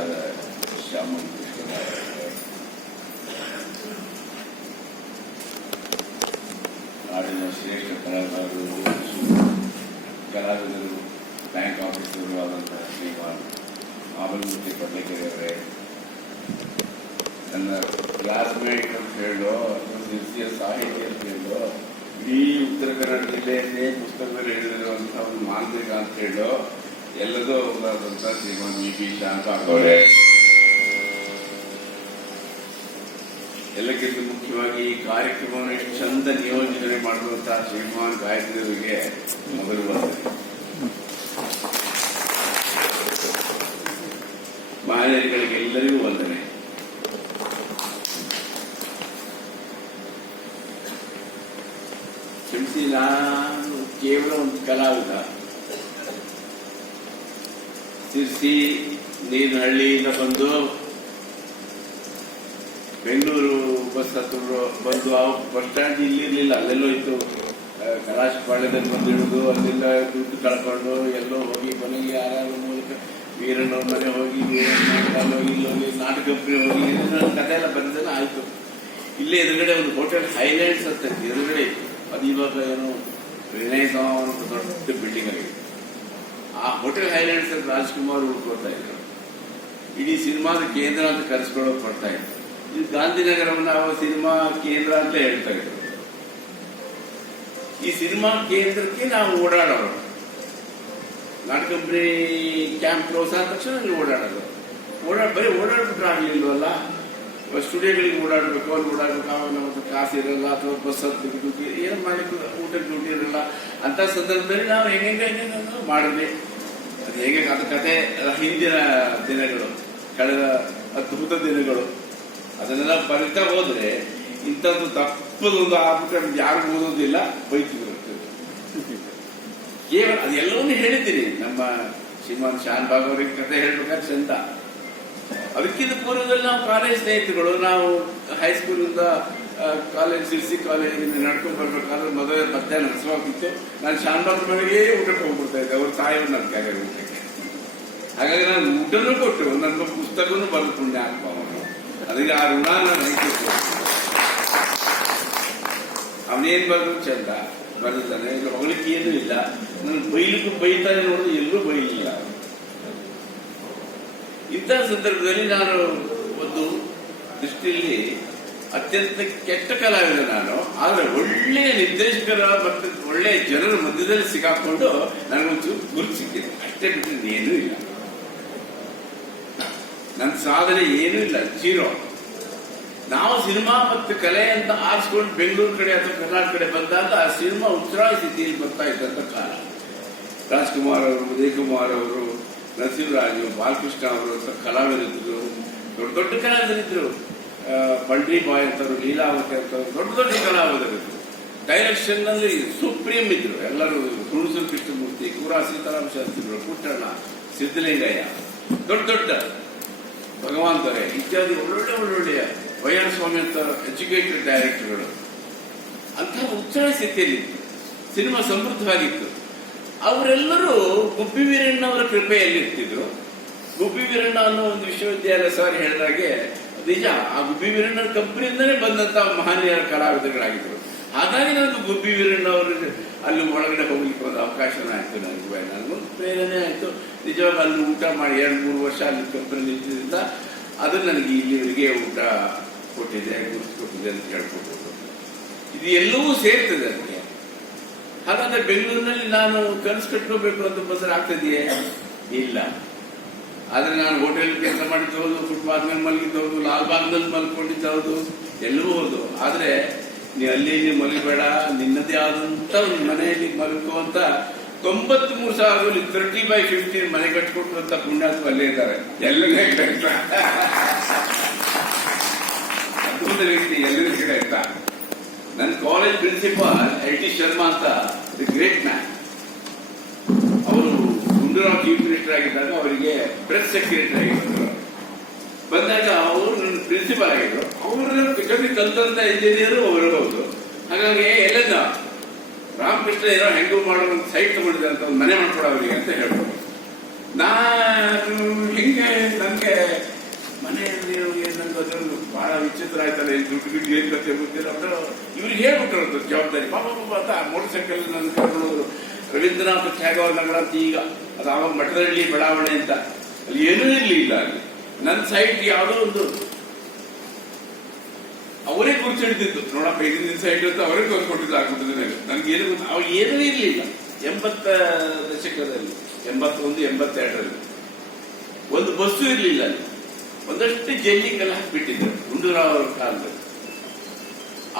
ಶ್ರೀಯುತರಾದ ಶ್ಯಾಮಲ್ ಕೃಷ್ಣ ನಾಡಿನ ಶ್ರೇಷ್ಠ ಕಲಾವಿದರು ಬ್ಯಾಂಕ್ ಆಫೀಸರು ಆದಂತಹ ಶ್ರೀಮಾನ್ ಆಮಲ್ಮೂರ್ತಿ ಪಡ್ಲೇಕೆರೆ ಅವರೇ, ನನ್ನ ಕ್ಲಾಸ್ಮೇಟ್ ಅಂತ ಹೇಳೋ ಅಥವಾ ಸಿರ್ಸಿಯ ಸಾಹಿತಿ ಅಂತ ಹೇಳೋ, ಇಡೀ ಉತ್ತರ ಕನ್ನಡ ಜಿಲ್ಲೆಯನ್ನೇ ಪುಸ್ತಕದಲ್ಲಿ ಹೇಳಿರುವಂತಹ ಒಂದು ಮಾಂತ್ರಿಕ ಅಂತ ಹೇಳೋ ಎಲ್ಲದೂ ಅವರಾದಂಥ ಶ್ರೀಮಾನ್ ವಿ.ಪಿ. ಶಾಂತಾಗ್ ಅವರೇ, ಎಲ್ಲಕ್ಕಿಂತ ಮುಖ್ಯವಾಗಿ ಈ ಕಾರ್ಯಕ್ರಮವನ್ನು ಎಷ್ಟು ಚಂದ ನಿಯೋಜನೆ ಮಾಡುವಂತಹ ಶ್ರೀಮಾನ್ ಗಾಯಕರಿಗೆ ಮೊದಲು ವಂದನೆ. ಮಹನೀಯರುಗಳಿಗೆ ಎಲ್ಲರಿಗೂ ವಂದನೆ. ಕ್ಷಮಿಸಿ, ನಾನು ಕೇವಲ ಒಂದು ಕಲಾವಿದ. ಸಿರ್ಸಿ ನೀರನಹಳ್ಳಿಯಿಂದ ಬಂದು ಬೆಂಗಳೂರು ಬಸ್ ಹತ್ತಿರ ಬಂದು ಬಸ್ ಸ್ಟ್ಯಾಂಡ್ ಇಲ್ಲಿರ್ಲಿಲ್ಲ, ಅಲ್ಲೆಲ್ಲೋ ಇತ್ತು. ಕಲಾಶಪಾಳ್ಯದಲ್ಲಿ ಬಂದು ಹಿಡಿದು ಅಲ್ಲಿಂದ ದುಡ್ಡು ಕಳ್ಕೊಂಡು ಎಲ್ಲೋ ಹೋಗಿ ಮನೆಗೆ ಯಾರ್ಯಾರ ಮೂಲಕ ವೀರಣ್ಣವ್ರ ಮನೆ ಹೋಗಿ ಇಲ್ಲೋಗಿ ನಾಟಕ ಕಂಪ್ನಿ ಹೋಗಿ ಕಥೆ ಎಲ್ಲ ಬಂದೆಲ್ಲ ಆಯ್ತು. ಇಲ್ಲೇ ಎದುರುಗಡೆ ಒಂದು ಹೋಟೆಲ್ ಹೈಲೈಟ್ಸ್ ಅಂತ ಎದುರುಗಡೆ ಇತ್ತು. ಅದು ಇವಾಗ ಏನು ರಿನೈಸಾನ್ ಅಂತ ದೊಡ್ಡ ಬಿಲ್ಡಿಂಗ್ ಆಗಿದೆ. ಆ ಹೋಟೆಲ್ ಹೈಲೈಟ್ಸ್ ಅಂತ ರಾಜ್ಕುಮಾರ್ ಉಳ್ಕೊಳ್ತಾ ಇದ್ರು. ಇಡೀ ಸಿನಿಮಾದ ಕೇಂದ್ರ ಅಂತ ಕರೆಸ್ಕೊಳ್ಳೋಕೆ ಬರ್ತಾ ಇದ್ರು. ಇದು ಗಾಂಧಿನಗರವನ್ನು ನಾವು ಸಿನಿಮಾ ಕೇಂದ್ರ ಅಂತ ಹೇಳ್ತಾ ಇದ್ರು. ಈ ಸಿನಿಮಾ ಕೇಂದ್ರಕ್ಕೆ ನಾವು ಓಡಾಡೋರು. ನಾಟಕ ಕಂಪ್ನಿ ಕ್ಯಾಂಪ್ ಕ್ಲೋಸ್ ಆದ ತಕ್ಷಣ ಅಲ್ಲಿ ಓಡಾಡೋದು. ಬರೀ ಓಡಾಡ್ಬಿಟ್ರೆ ಆಗ್ಲಿಲ್ವಲ್ಲ, ಸ್ಟುಡಿಯೋಗಳಿಗೆ ಓಡಾಡಬೇಕು, ಅಲ್ಲಿ ಓಡಾಡಬೇಕು. ಆವಾಗ ನಮ್ಮ ಕಾಸು ಇರಲ್ಲ, ಅಥವಾ ಬಸ್ ಡ್ಯೂಟಿ ಏನು ಮಾಡಲಿಕ್ಕೆ ಊಟಕ್ಕೆ ಡ್ಯೂಟಿ ಇರಲ್ಲ. ಅಂತ ಸಂದರ್ಭದಲ್ಲಿ ನಾವು ಹೆಂಗೆ ಮಾಡಿದ್ವಿ. ಅದು ಹೇಗೆ ಅದು ಕತೆ ಹಿಂದಿನ ದಿನಗಳು, ಕಳೆದ ಅದ್ಭುತ ದಿನಗಳು, ಅದನ್ನೆಲ್ಲ ಬರಿತಾ ಹೋದ್ರೆ ಇಂಥದ್ದು ತಪ್ಪದೊಂದು ಆಗ್ಬಿಟ್ರೆ ಯಾರು ಓದೋದಿಲ್ಲ, ಬೈತಿದ್ರು. ಕೇವಲ ಅದೆಲ್ಲವನ್ನೂ ಹೇಳಿದ್ದೀನಿ. ನಮ್ಮ ಶ್ರೀಮಾನ್ ಶಾನ್ಭಾಗ್ ಅವರಿಗೆ ಕತೆ ಹೇಳ್ಬೇಕಾದ್ರೆ ಚಂದ. ಅದಕ್ಕಿಂತ ಪೂರ್ವದಲ್ಲಿ ನಾವು ಕಾಲೇಜ್ ಸ್ನೇಹಿತರುಗಳು. ನಾವು ಹೈಸ್ಕೂಲಿಂದ ಕಾಲೇಜ್ ಸಿರ್ಸಿ ಕಾಲೇಜಿಂದ ನಡ್ಕೊಂಡು ಬರ್ಬೇಕಾದ್ರೆ ಮೊದಲೇ ಮಧ್ಯಾಹ್ನ ಹಸುವಾಗಿತ್ತು. ನಾನು ಶಾನ್ಭಾಗ್ ಮನೆಗೆ ಊಟಕ್ಕೆ ಹೋಗ್ಬಿಡ್ತಾ ಇದ್ದೆ. ಅವ್ರ ತಾಯಿಯವ್ರು ನನ್ನ ಕೈಗೆ ಊಟಕ್ಕೆ. ಹಾಗಾಗಿ ನಾನು ಊಟನೂ ಕೊಟ್ಟು ನನ್ನ ಪುಸ್ತಕನೂ ಬರೆದು ಪುಣ್ಯ ಆತ್ಮ ಅವನು. ಅದಕ್ಕೆ ಆ ಋಣ ನಾನು ಹೇಳ್ಬೇಕು. ಅವನೇನ್ ಬರೆದ್ರು ಚಂದ ಬರೆದಿದ್ದಾನೆ, ಇಲ್ಲಿ ಹೊಗಳಿಕೆ ಏನೂ ಇಲ್ಲ. ನನ್ನ ಬೈಲಿಕ್ಕೂ ಬೈತಾನೆ ನೋಡಿದ್ರೆ ಎಲ್ಲೂ ಬೈಲಿಲ್ಲ. ಇಂಥ ಸಂದರ್ಭದಲ್ಲಿ ನಾನು ಒಂದು ದೃಷ್ಟಿಯಲ್ಲಿ ಅತ್ಯಂತ ಕೆಟ್ಟ ಕಲಾವಿದ ನಾನು. ಆದ್ರೆ ಒಳ್ಳೆಯ ನಿರ್ದೇಶಕರ ಮತ್ತು ಒಳ್ಳೆಯ ಜನರ ಮಧ್ಯದಲ್ಲಿ ಸಿಕ್ಕಾಕೊಂಡು ನನಗೊಂಚೂರು ಗುರುತು ಸಿಕ್ಕಿದೆ. ಅಷ್ಟೇ ಬಿಟ್ಟರೆ ಏನೂ ಇಲ್ಲ. ನನ್ನ ಸಾಧನೆ ಏನೂ ಇಲ್ಲ, ಜೀರೋ. ನಾವು ಸಿನಿಮಾ ಮತ್ತು ಕಲೆ ಅಂತ ಆರಿಸ್ಕೊಂಡು ಬೆಂಗಳೂರು ಕಡೆ ಅಥವಾ ಕರ್ನಾಟಕ ಕಡೆ ಬಂದಾಗ ಆ ಸಿನಿಮಾ ಉತ್ಸಾಹ ಸ್ಥಿತಿಯಲ್ಲಿ ಬರ್ತಾ ಇದ್ದಂತ ಕಾಲ. ರಾಜ್ಕುಮಾರ್ ಅವರು, ಉದಯಕುಮಾರ್ ಅವರು, ನರಸಿಂಹರಾಜು, ಬಾಲಕೃಷ್ಣ ಅವರು ಅಂತ ಕಲಾವಿದರಿದ್ರು. ದೊಡ್ಡ ದೊಡ್ಡ ಕಲಾವಿದರಿದ್ರು. ಬಂಡ್ರಿ ಬಾಯ್ ಅಂತವ್ರು, ಲೀಲಾವತಿ ಅಂತವ್ರು, ದೊಡ್ಡ ದೊಡ್ಡ ಕಲಾವಿದರಿದ್ರು. ಡೈರೆಕ್ಷನ್ ನಲ್ಲಿ ಸುಪ್ರೀಂ ಇದ್ರು ಎಲ್ಲರೂ. ಹುಣಸೂರು ಕೃಷ್ಣಮೂರ್ತಿ, ಕೂರಾ ಸೀತಾರಾಮ ಶಾಸ್ತ್ರಿಗಳು, ಪುಟ್ಟಣ್ಣ, ಸಿದ್ದಲಿಂಗಯ್ಯ, ದೊಡ್ಡ ದೊಡ್ಡ ಭಗವಾನ್ ದೊರೆ ಇತ್ಯಾದಿ ಒಳ್ಳೊಳ್ಳೆಯ ವೈಆರ್ ಸ್ವಾಮಿ ಅಂತ ಎಜುಕೇಟೆಡ್ ಡೈರೆಕ್ಟರ್ಗಳು. ಅಂತಹ ಉತ್ಸಾಹ ಸ್ಥಿತಿಯಲ್ಲಿತ್ತು. ಸಿನಿಮಾ ಸಮೃದ್ಧವಾಗಿತ್ತು. ಅವರೆಲ್ಲರೂ ಗುಬ್ಬಿ ವೀರಣ್ಣವರ ಕೃಪೆಯಲ್ಲಿರ್ತಿದ್ರು. ಗುಬ್ಬಿ ವೀರಣ್ಣ ಅನ್ನೋ ಒಂದು ವಿಶ್ವವಿದ್ಯಾಲಯ ಸರ್ ಹೇಳಿದಾಗೆ ನಿಜ, ಆ ಗುಬ್ಬಿ ವೀರಣ್ಣನ ಕಂಪನಿಯಿಂದಲೇ ಬಂದಂತ ಮಹನೀಯರ ಕಲಾವಿದಗಳಾಗಿದ್ರು. ಹಾಗಾಗಿ ನನಗೆ ಗುಬ್ಬಿ ವೀರಣ್ಣ ಅವರು ಅಲ್ಲಿ ಒಳಗಡೆ ಹೋಗ್ಲಿಕ್ಕೆ ಒಂದು ಅವಕಾಶನ ಆಯ್ತು. ನನಗೊಂದು ಪ್ರೇರಣೆ ಆಯ್ತು. ನಿಜವಾಗ ಅಲ್ಲಿ ಊಟ ಮಾಡಿ 2-3 ವರ್ಷ ಅಲ್ಲಿ ಕಂಪನಿ ನಿಂತಿದ್ರಿಂದ ಅದು ನನಗೆ ಇಲ್ಲಿವರೆಗೆ ಊಟ ಕೊಟ್ಟಿದೆ, ಗುರುತಿಸ್ಕೊಟ್ಟಿದೆ ಅಂತ ಹೇಳ್ಕೊಬೋದು. ಇದು ಎಲ್ಲವೂ ಸೇರ್ತದೆ ಅದಕ್ಕೆ. ಹಾಗಾದ್ರೆ ಬೆಂಗಳೂರಿನಲ್ಲಿ ನಾನು ಕನಸು ಕಟ್ಕೋಬೇಕು ಅಂತ ಬಂದ್ರೆ ಆಗ್ತದೆಯೇ? ಇಲ್ಲ. ಆದ್ರೆ ನಾನು ಹೋಟೆಲ್ ಕೆಲಸ ಮಾಡಿದ್ದು ಹೌದು, ಫುಟ್ಪಾತ್ ಮೇಲೆ ಮಲಗಿದ್ದು ಹೌದು, ಲಾಲ್ಬಾಗ್ನಲ್ಲಿ ಮಲ್ಕೊಂಡಿದ್ದು ಹೌದು, ಎಲ್ಲವೂ ಹೌದು. ಆದ್ರೆ ನೀ ಅಲ್ಲಿ ಮಲಗಬೇಡ, ನಿನ್ನದೇ ಆದಂತ ಒಂದು ಮನೆಯಲ್ಲಿ ಮಲ್ಕುವಂತ 93,000 30/15 ಮನೆ ಕಟ್ಕೊಟ್ಟಂತ ಪುಣ್ಯಾತ್ಮ ಅಲ್ಲೇ ಇದ್ದಾರೆ. ಎಲ್ಲನೇ ಅದ್ಭುತ ವ್ಯಕ್ತಿ, ಎಲ್ಲರಿಗೂ ಸಿಗ. ನನ್ನ ಕಾಲೇಜ್ ಪ್ರಿನ್ಸಿಪಾಲ್ LT ಶರ್ಮಾ ಅಂತ, ದಿ ಗ್ರೇಟ್ ಮ್ಯಾನ್. ಅವರು ಗುಂಡೂರಾವ್ ಚೀಫ್ ಮಿನಿಸ್ಟರ್ ಆಗಿದ್ದಾಗ ಅವರಿಗೆ ಪ್ರೆಸ್ ಸೆಕ್ರೆಟರಿ ಆಗಿದ್ರು. ಬಂದಾಗ ಅವರು ನನ್ನ ಪ್ರಿನ್ಸಿಪಾಲ್ ಆಗಿದ್ರು. ಅವರು ಕಲ್ತಂತ ಇಂಜಿನಿಯರು ಅವರು ಹೌದು. ಹಾಗಾಗಿ ಎಲ್ಲದ ರಾಮಕೃಷ್ಣ ಏನೋ ಹೆಂಗೂ ಮಾಡೋ ಒಂದು ಸೈಟ್ ತಗೊಂಡಿದೆ ಅಂತ ಒಂದು ಮನೆ ಮಾಡ್ಕೊಡ ಅವರಿಗೆ ಅಂತ ಹೇಳ್ಬೋದು. ನಾನು ಹೆಂಗೆ ನನಗೆ ಮನೆಯಲ್ಲಿ ಏನಂದ್ರೆ ಬಹಳ ವಿಚಿತ್ರ ಆಯ್ತಲ್ಲ, ಈ ದುಡ್ಡು ಗಿಡ್ಡು ಏನ್ ಕತೆ ಗೊತ್ತಿಲ್ಲ ಅಂದ್ರೆ ಇವ್ರಿಗೆ ಹೇಳ್ಬಿಟ್ಟಿರೋದು ಜವಾಬ್ದಾರಿ. ಪಾಪ ಅಂತ ಮೋಟರ್ ಸೈಕಲ್ ನನ್ನ ಕರ್ಕೊಂಡು ರವೀಂದ್ರನಾಥ ಟ್ಯಾಗೋರ್ ನಗರ ಅಂತ ಈಗ ಅದು ಆವಾಗ ಮಠದಹಳ್ಳಿ ಬಡಾವಣೆ ಅಂತ, ಅಲ್ಲಿ ಏನೂ ಇರ್ಲಿಲ್ಲ. ಅಲ್ಲಿ ನನ್ನ ಸೈಟ್ ಯಾವುದೋ ಒಂದು ಅವರೇ ಗುರುತು ಹಿಡಿದಿತ್ತು, ನೋಡಪ್ಪ ಇದನ್ನ ಸೈಟ್ ಅಂತ ಅವರೇ ಕೊಟ್ಟಿದ್ದು ಆಗ್ಬಿಟ್ಟಿದೆ. ನನ್ಗೆ ಏನು ಗೊತ್ತು, ಅವಾಗ ಏನೂ ಇರ್ಲಿಲ್ಲ. 80 ದಶಕದಲ್ಲಿ 81, 82ರಲ್ಲಿ ಒಂದು ಬಸ್ಸು ಇರ್ಲಿಲ್ಲ. ಅಲ್ಲಿ ಒಂದಷ್ಟು ಜಲ್ಲಿ ಕಲ್ಲ ಹಾಕಿಬಿಟ್ಟಿದ್ರು ಗುಂಡೂರಾವ್ ಅವ್ರ ಕಾಲದಲ್ಲಿ.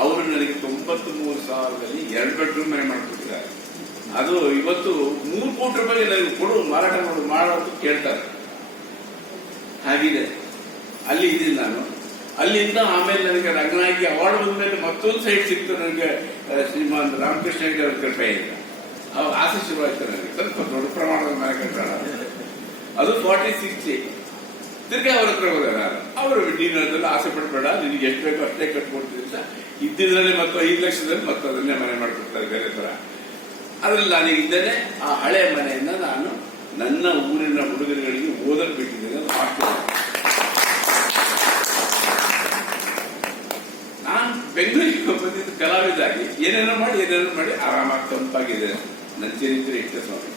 ಅವರು ನನಗೆ 93,000ದಲ್ಲಿ 2 ಬೆಡ್ರೂಮ್ ಮನೆ ಮಾಡ್ಕೊಟ್ಟಿದ್ದಾರೆ. ಅದು ಇವತ್ತು 3 ಕೋಟಿ ರೂಪಾಯಿ ನನಗೆ ಕೊಡು, ಮಾರಾಟ ಮಾಡೋ ಅಂತ ಕೇಳ್ತಾರೆ. ಹಾಗಿದೆ. ಅಲ್ಲಿ ಇದ್ದೀನಿ ನಾನು. ಅಲ್ಲಿಂದ ಆಮೇಲೆ ನನಗೆ ರಂಗನಾಯಕಿ ಅವಾರ್ಡ್ ಬಂದ್ಮೇಲೆ ಮತ್ತೊಂದು ಸೈಟ್ ಸಿಕ್ತು ನನಗೆ, ಶ್ರೀಮಾನ್ ರಾಮಕೃಷ್ಣ ಹೆಗಡೆ ಅವ್ರ ಕೃಪೆಯಿಂದ. ಆಸೆ ಶುರುವಾಯ್ತು ನನಗೆ, ಸ್ವಲ್ಪ ದೊಡ್ಡ ಪ್ರಮಾಣದ ಮನೆ ಕಟ್ಟೋಣ. ಅದು 46 ತಿರ್ಗಾ ಅವ್ರ ಹತ್ರ ಹೋದ. ಅವರು ನೀನು ಅದೆಲ್ಲ ಆಸೆ ಪಡ್ಬೇಡ, ನಿನಗೆ ಎಷ್ಟು ಬೇಕೋ ಅಷ್ಟೇ ಕಟ್ಕೊಡ್ತೀನಿ ಅಂತ ಇದ್ದಿದ್ರಲ್ಲಿ ಮತ್ತು 5 ಲಕ್ಷದಲ್ಲಿ ಮತ್ತೆ ಅದನ್ನೇ ಮನೆ ಮಾಡ್ಕೊಡ್ತಾರೆ ಬೇರೆ ತರ. ಅದ್ರಲ್ಲಿ ನಾನೀಗಿದ್ದೇನೆ. ಆ ಹಳೆ ಮನೆಯನ್ನ ನಾನು ನನ್ನ ಊರಿನ ಹುಡುಗರುಗಳಿಗೆ ಓದಕ್ ಬಿಟ್ಟಿದ್ದೇನೆ. ಅದು ಹಾಸ್ಟೆಲ್. ನಾನು ಬೆಂಗಳೂರಿಗೆ ಬಂದಿದ್ದು ಕಲಾವಿದಾಗಿ ಏನೇನೋ ಮಾಡಿ ಆರಾಮಾಗಿ ತಂಪಾಗಿದೆ. ನನ್ನ ಚರಿತ್ರೆ ಇಷ್ಟ ಸ್ವಾಮಿ.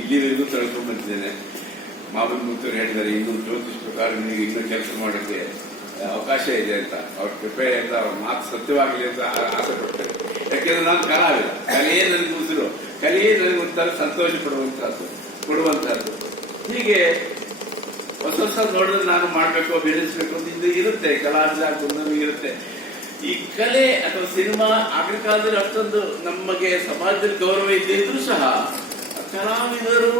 ಇಲ್ಲಿವರೆಗೂ ತಳ್ಕೊಂಡ್ ಬಂದಿದ್ದೇನೆ. ಮಾವನ್ ಮುತ್ತರು ಹೇಳಿದ್ದಾರೆ, ಇನ್ನೂ ಜ್ಯೋತಿಷ್ ಪ್ರಕಾರ ನಿನಗೆ ಇನ್ನೂ ಕೆಲಸ ಮಾಡೋಕ್ಕೆ ಅವಕಾಶ ಇದೆ ಅಂತ. ಅವ್ರ ಕೃಪೆಯಿಂದ ಅವ್ರ ಮಾತು ಸತ್ಯವಾಗಲಿ ಅಂತ ಆಸೆ ಪಡ್ತಾರೆ. ಯಾಕೆಂದ್ರೆ ನಾನು ಕಲಾವಿದ, ಕಲೆಯೇ ನನಗೆ ಉಸಿರು, ಕಲೆಯೇ ನನಗೆ ಒಂಥರ ಸಂತೋಷ ಕೊಡುವಂತಹದ್ದು. ಹೀಗೆ ಹೊಸ ನೋಡಿದ್ರೆ ನಾನು ಮಾಡ್ಬೇಕು, ಬೆಳೆಸಬೇಕು ಅಂತ ಇದು ಇರುತ್ತೆ. ಕಲಾವಿದ ನಮಗೆ ಇರುತ್ತೆ. ಈ ಕಲೆ ಅಥವಾ ಸಿನಿಮಾ ಆಗಿನ ಕಾಲದಲ್ಲಿ ಅಷ್ಟೊಂದು ನಮಗೆ ಸಮಾಜದಲ್ಲಿ ಗೌರವ ಇದ್ದಿದ್ರು ಸಹ ಕಲಾವಿದರು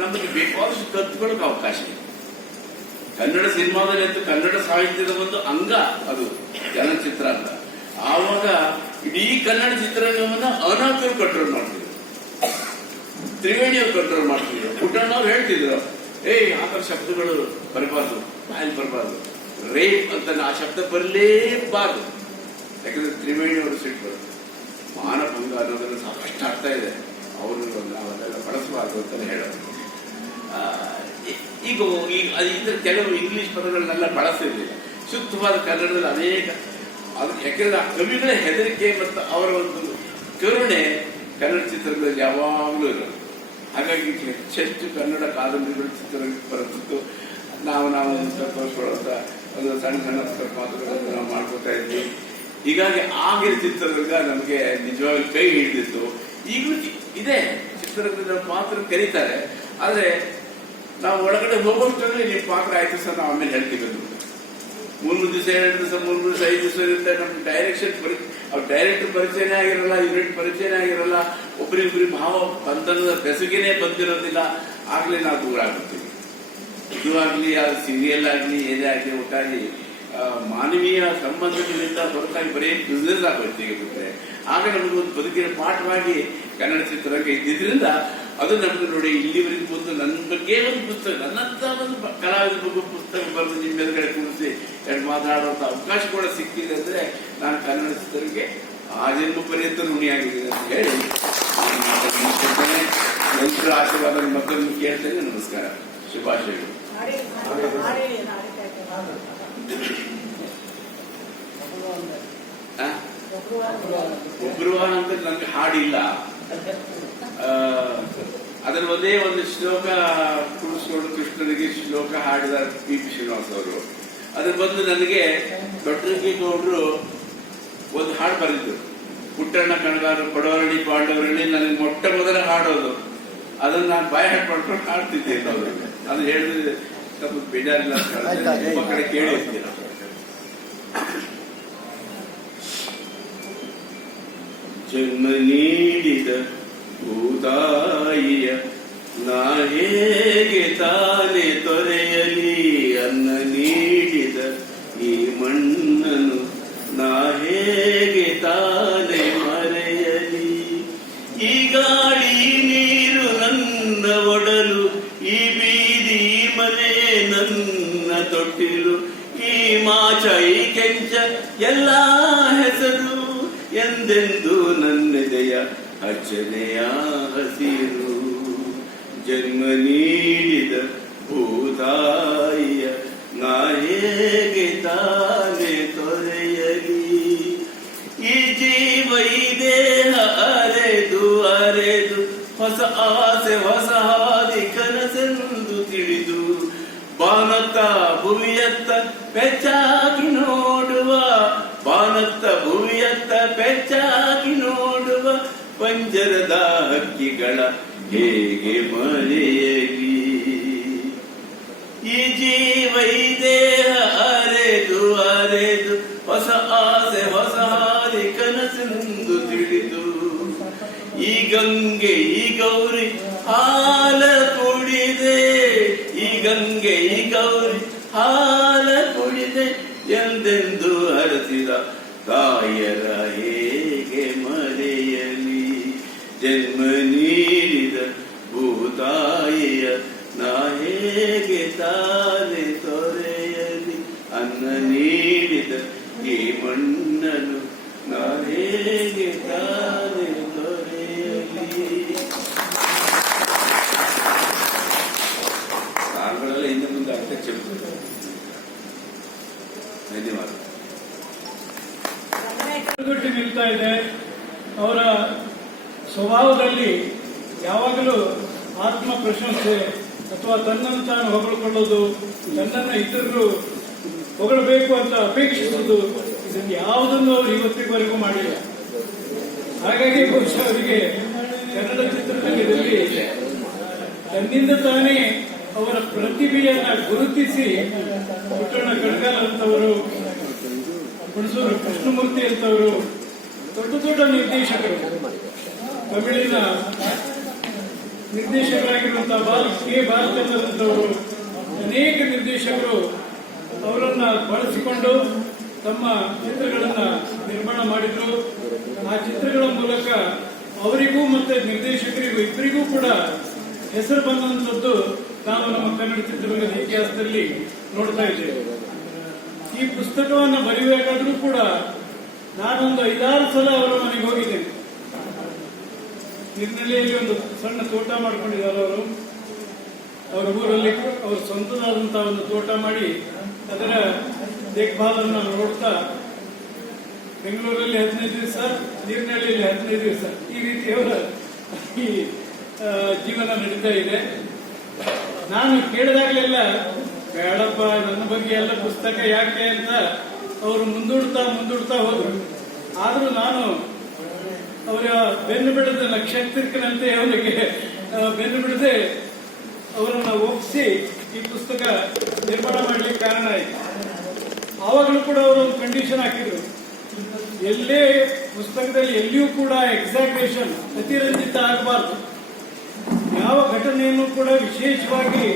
ನಮಗೆ ಬೇಕಾದಷ್ಟು ಕಲ್ತ್ಕೊಳ್ಳೋಕೆ ಅವಕಾಶ ಇದೆ. ಕನ್ನಡ ಸಿನಿಮಾದಲ್ಲಿ ಅಂತೂ ಕನ್ನಡ ಸಾಹಿತ್ಯದ ಒಂದು ಅಂಗ ಅದು ಚಲನಚಿತ್ರ ಅಂತ. ಆವಾಗ ಇಡೀ ಕನ್ನಡ ಚಿತ್ರರಂಗವನ್ನ ಅನಾಥರು ಕಂಟ್ರೋಲ್ ಮಾಡ್ತಿದ್ರು, ತ್ರಿವೇಣಿಯವ್ರು ಕಂಟ್ರೋಲ್ ಮಾಡ್ತಿದ್ರು. ಪುಟ್ಟಣ್ಣವ್ರು ಹೇಳ್ತಿದ್ರು, ಆ ಥರ ಶಬ್ದಗಳು ಬರಬಾರ್ದು, ಬಾಯಲ್ಲಿ ಬರಬಾರ್ದು, ರೇಪ್ ಅಂತ ಆ ಶಬ್ದ ಬರಲೇಬಾರ್ದು. ಯಾಕಂದ್ರೆ ತ್ರಿವೇಣಿಯವರು ಸಿಟ್ಟು ಬರುತ್ತೆ. ಮಾನಭಂಗ ಅನ್ನೋದ್ರಲ್ಲಿ ಸಾಕಷ್ಟು ಆಗ್ತಾ ಇದೆ, ಅವರು ನಾವೆಲ್ಲ ಬಳಸಬಾರ್ದು ಅಂತ ಹೇಳೋದು. ಈಗ ಇದ್ರ ಕೆಲವು ಇಂಗ್ಲಿಷ್ ಪದಗಳನ್ನೆಲ್ಲ ಬಳಸಿರ್ಲಿಲ್ಲ. ಶುದ್ಧವಾದ ಕನ್ನಡದಲ್ಲಿ ಅನೇಕ ಯಾಕೆಂದ್ರೆ ಆ ಕವಿಗಳ ಹೆದರಿಕೆ ಮತ್ತು ಅವರ ಒಂದು ಕರುಣೆ ಕನ್ನಡ ಚಿತ್ರದಲ್ಲಿ ಯಾವಾಗಲೂ ಇರೋದು. ಹಾಗಾಗಿ ಹೆಚ್ಚೆಚ್ಚು ಕನ್ನಡ ಕಾದಂಬರಿಗಳ ಚಿತ್ರ ಬರುತ್ತಿತ್ತು. ನಾವು ತೋರಿಸ್ಕೊಳ್ಳುವಂತ ಒಂದು ಸಣ್ಣ ಮಾತುಗಳನ್ನು ನಾವು ಮಾಡ್ಕೊತಾ ಇದ್ವಿ. ಹೀಗಾಗಿ ಆಗಿನ ಚಿತ್ರರಂಗ ನಮಗೆ ನಿಜವಾಗ್ಲೂ ಕೈ ಹಿಡಿದಿತ್ತು. ಈಗಲೂ ಇದೆ, ಚಿತ್ರರಂಗದ ಪಾತ್ರ ಕರೀತಾರೆ. ಆದ್ರೆ ನಾವು ಒಳಗಡೆ ಹೋಗೋಷ್ಟರಲ್ಲಿ ನಿಮ್ಮ ಪಾತ್ರ ಆಯ್ತು ಸರ್, ನಾವು ಆಮೇಲೆ ಹೇಳ್ತೀವಿ. 3 ದಿವಸ 2 ದಿವಸ 3 ದಿವಸ 5 ದಿವಸ ಇರುತ್ತೆ. ನಮ್ಗೆ ಡೈರೆಕ್ಟರ್ ಪರಿಚಯನೇ ಆಗಿರಲ್ಲ, ಯೂನಿಟ್ ಪರಿಚಯನೇ ಆಗಿರಲ್ಲ, ಒಬ್ಬರಿಗೊಬ್ಬರಿ ಭಾವ ಬಂಧನದ ಬೆಸುಗೆನೇ ಬಂದಿರೋದಿಲ್ಲ. ಆಗ್ಲೇ ನಾವು ದೂರ ಆಗುತ್ತೀವಿ. ಇದು ಆಗ್ಲಿ, ಅದು ಸೀರಿಯಲ್ ಆಗ್ಲಿ, ಏನೇ ಆಗ್ಲಿ, ಒಟ್ಟಾಗಿ ಮಾನವೀಯ ಸಂಬಂಧಗಳಿಂದ ಹೊರತಾಗಿ ಬರೀ ಬಿಸ್ನೆಸ್ ಆಗೋಯ್ತು ಬಿಟ್ರೆ. ಆಗ ನಮಗೊಂದು ಬದುಕಿನ ಪಾಠವಾಗಿ ಕನ್ನಡ ಚಿತ್ರರಂಗ ಇದ್ದಿದ್ರಿಂದ ಅದು ನಮ್ಗೆ ನೋಡಿ ಇಲ್ಲಿವರೆಗೂ ಬಂದು ನನ್ನ ಬಗ್ಗೆ ಒಂದು ಪುಸ್ತಕ, ನನ್ನಂತ ಒಂದು ಕಲಾವಿದ ಬಗ್ಗೆ ಪುಸ್ತಕ ಬರೆದು ನಿಮ್ಮ ಎದುರುಗಡೆ ಕೂರಿಸಿ 2 ಮಾತನಾಡುವಂತ ಅವಕಾಶ ಕೂಡ ಸಿಕ್ಕಿದೆ ಅಂದ್ರೆ ನಾನು ಕನ್ನಡ ಚಿತ್ರಕ್ಕೆ ಆ ಜನ್ಮ ಪರ್ಯಂತ ಋಣಿಯಾಗಿದ್ದೀನಿ ಅಂತ ಹೇಳಿ ರೈತರ ಆಶೀರ್ವಾದ ಮತ್ತೊಂದು ಕೇಳ್ತೇನೆ. ನಮಸ್ಕಾರ, ಶುಭಾಶಯಗಳು. ಒಬ್ರುವಾನ ಅಂತ ನನ್ಗೆ ಹಾಡಿಲ್ಲ. ಅದರ ಒಂದೇ ಒಂದು ಶ್ಲೋಕ ಕುಡಿಸ್ಕೊಂಡು ಕೃಷ್ಣನಿಗೆ ಶ್ಲೋಕ ಹಾಡಿದ ಪಿ ಶ್ರೀನಿವಾಸ್ ಅವರು. ಅದ್ರ ಬಂದು ನನಗೆ ದೊಡ್ಡಗೌಡರು ಒಂದು ಹಾಡು ಬರೆದಿದ್ರು, ಪುಟ್ಟಣ್ಣ ಕಣಗಾರರು ಕೊಡವರಳ್ಳಿ ಪಾಂಡವರಳ್ಳಿ. ನನಗೆ ಮೊಟ್ಟ ಮೊದಲ ಹಾಡೋದು ಅದನ್ನ ನಾನು ಬಾಯಿ ಹಾಡು ಮಾಡ್ಕೊಂಡು ಹಾಡ್ತಿದ್ದೆ. ಅದು ಹೇಳಿದ್ರೆ ಸ್ವಲ್ಪ ಬೇಜಾರಿಲ್ಲ, ತುಂಬ ಕಡೆ ಕೇಳಿರ್ತೀನಿ. ಜನ್ಮ ನೀಡಿದ ಭೂತಾಯಿಯ ನಾ ಹೇಗೆ ತಾನೆ ತೊರೆಯಲಿ, ಅನ್ನ ನೀಡಿದ ಈ ಮಣ್ಣನು ನಾ ಹೇಗೆ ತಾನೆ ಮರೆಯಲಿ. ಈ ಗಾಳಿ ನೀರು ನನ್ನ ಒಡಲು, ಈ ಬೀದಿ ಮನೆ ನನ್ನ ತೊಟ್ಟಿಲು, ಈ ಮಾಚ ಈ ಕೆಂಚ ಎಲ್ಲ ಹೆಸರು, ಎಂದೆಂದು ನನ್ನೆದೆಯ ಅಚ್ಚನೆಯ ಹಸಿರು. ಜನ್ಮ ನೀಡಿದ ಭೂತಾಯಿಯ ನಾ ಹೇಗೆ ತಾನೆ ತೊರೆಯಲಿ. ಈ ಜೀವ ಈ ದೇಹ ಅರೆದು ಅರೆದು ಹೊಸ ಆಸೆ ಹೊಸ ಹಾದಿ ಕನಸೆಂದು ತಿಳಿದು ಬಾನತ್ತ ಭುವಿಯತ್ತ ಪೆಚ್ಚಾಗಿ ನೋಡುವ, ಬಾನತ್ತ ಭುವಿಯತ್ತ ಪೆಚ್ಚಾಗಿ ನೋಡುವ ಪಂಜರದ ಹಕ್ಕಿಗಳ ಹೇಗೆ ಮರೆಯಲಿ. ಈ ಜೀವ ಈ ದೇಹ ಅರೆದು ಅರೆದು ಹೊಸ ಆಸೆ ಹೊಸ ಹಾದಿ ಕನಸೆಂದು ತಿಳಿದು ಈ ಗಂಗೆ ಈ ಗೌರಿ ಹಾಲ ಕುಡಿದೆ, ಈ ಗಂಗೆ ಈ ಗೌರಿ ಹಾಲ ಕುಡಿದೆ ಎಂದೆಂದು ಹರಸಿದ ತಾಯರ ಹೇಗೆ ಮರೆಯಲಿ. ಜನ್ಮ ನೀಡಿದ ಭೂತಾಯಿಯ ನಾ ಹೇಗೆ ತಾನೆ ತೊರೆಯಲಿ. ಅನ್ನ ನೀಡಿದ ಈ ಮಣ್ಣನ್ನು ನಾ ಹೇಗೆ ತಾನೆ ತೊರೆಯಲಿ. ಸಾಂಗಳೆಲ್ಲ ಹಿಂದೆ ಮುಂದೆ ಅರ್ಥ ಚೆಲ್ತಾರೆ. ಧನ್ಯವಾದ. ನಿಲ್ತಾ ಇದೆ. ಅವರ ಸ್ವಭಾವದಲ್ಲಿ ಯಾವಾಗಲೂ ಆತ್ಮ ಪ್ರಶಂಸೆ ಅಥವಾ ತನ್ನನ್ನು ತಾನು ಹೊಗಳಿಕೊಳ್ಳೋದು, ತನ್ನನ್ನು ಇತರರು ಹೊಗಳಬೇಕು ಅಂತ ಅಪೇಕ್ಷಿಸುವುದು, ಇದನ್ನು ಯಾವುದನ್ನು ಅವರು ಇವತ್ತಿವರೆಗೂ ಮಾಡಿಲ್ಲ. ಹಾಗಾಗಿ ಬಹುಶಃ ಅವರಿಗೆ ಕನ್ನಡ ಚಿತ್ರರಂಗದಲ್ಲಿ ತನ್ನಿಂದ ತಾನೇ ಅವರ ಪ್ರತಿಭೆಯನ್ನ ಗುರುತಿಸಿ ಪುಟ್ಟಣ್ಣ ಕಣಗಾಲ್ ಅಂತವರು, ಹುಣಸೂರು ಕೃಷ್ಣಮೂರ್ತಿ ಅಂತವರು, ದೊಡ್ಡ ದೊಡ್ಡ ನಿರ್ದೇಶಕರು, ತಮಿಳಿನ ನಿರ್ದೇಶಕರಾಗಿರುವಂತಹ ಕೆ ಬಾಲಚಂದ್ರರಂತವರು, ಅನೇಕ ನಿರ್ದೇಶಕರು ಅವರನ್ನ ಬಳಸಿಕೊಂಡು ತಮ್ಮ ಚಿತ್ರಗಳನ್ನ ನಿರ್ಮಾಣ ಮಾಡಿದ್ರು. ಆ ಚಿತ್ರಗಳ ಮೂಲಕ ಅವರಿಗೂ ಮತ್ತೆ ನಿರ್ದೇಶಕರಿಗೂ ಇಬ್ಬರಿಗೂ ಕೂಡ ಹೆಸರು ಬಂದಂಥದ್ದು ನಾವು ನಮ್ಮ ಕನ್ನಡ ಚಿತ್ರರಂಗದ ಇತಿಹಾಸದಲ್ಲಿ ನೋಡ್ತಾ ಇದ್ದೇವೆ. ಈ ಪುಸ್ತಕವನ್ನು ಬರೆಯಬೇಕಾದ್ರೂ ಕೂಡ ನಾನೊಂದು 5-6 ಸಲ ಅವರ ಮನೆಗೆ ಹೋಗಿದ್ದೇನೆ. ನಿರ್ನಲೆಯಲ್ಲಿ ಒಂದು ಸಣ್ಣ ತೋಟ ಮಾಡ್ಕೊಂಡಿದ್ದಾರೆ ಅವರು. ಅವರ ಊರಲ್ಲಿ ಅವರು ಸ್ವಂತದಾದಂತಹ ಒಂದು ತೋಟ ಮಾಡಿ ಅದರ ದೇಖ್ಭಾಲನ್ನು ನೋಡ್ತಾ ಬೆಂಗಳೂರಲ್ಲಿ 15 ದಿವಸ, ನೀರ್ನಳ್ಳಿಯಲ್ಲಿ 15 ದಿವಸ, ಈ ರೀತಿ ಅವರ ಈ ಜೀವನ ನಡೀತಾ ಇದೆ. ನಾನು ಕೇಳಿದಾಗಲೆಲ್ಲ ಬೇಡಪ್ಪ ನನ್ನ ಬಗ್ಗೆ ಎಲ್ಲ ಪುಸ್ತಕ ಯಾಕೆ ಅಂತ ಅವರು ಮುಂದೂಡ್ತಾ ಹೋದ್ರು. ಆದ್ರೂ ನಾನು ಅವರ ಬೆನ್ನು ಬಿಡದ ನಕ್ಷತ್ರಕ್ಕನಂತೆ ಅವರಿಗೆ ಬೆನ್ನು ಬಿಡದೆ ಅವರನ್ನ ಒಪ್ಪಿಸಿ ಈ ಪುಸ್ತಕ ನಿರ್ಮಾಣ ಮಾಡಲಿಕ್ಕೆ ಕಾರಣ ಆಯಿತು. ಆವಾಗಲೂ ಕೂಡ ಅವರು ಒಂದು ಕಂಡೀಷನ್ ಹಾಕಿದ್ರು, ಎಲ್ಲೇ ಪುಸ್ತಕದಲ್ಲಿ ಎಲ್ಲಿಯೂ ಕೂಡ ಎಕ್ಸಾಗ್ರೇಷನ್, ಅತಿರಂಜಿತ ಆಗಬಾರ್ದು. ಯಾವ ಘಟನೆಯನ್ನು ಕೂಡ ವಿಶೇಷವಾಗಿ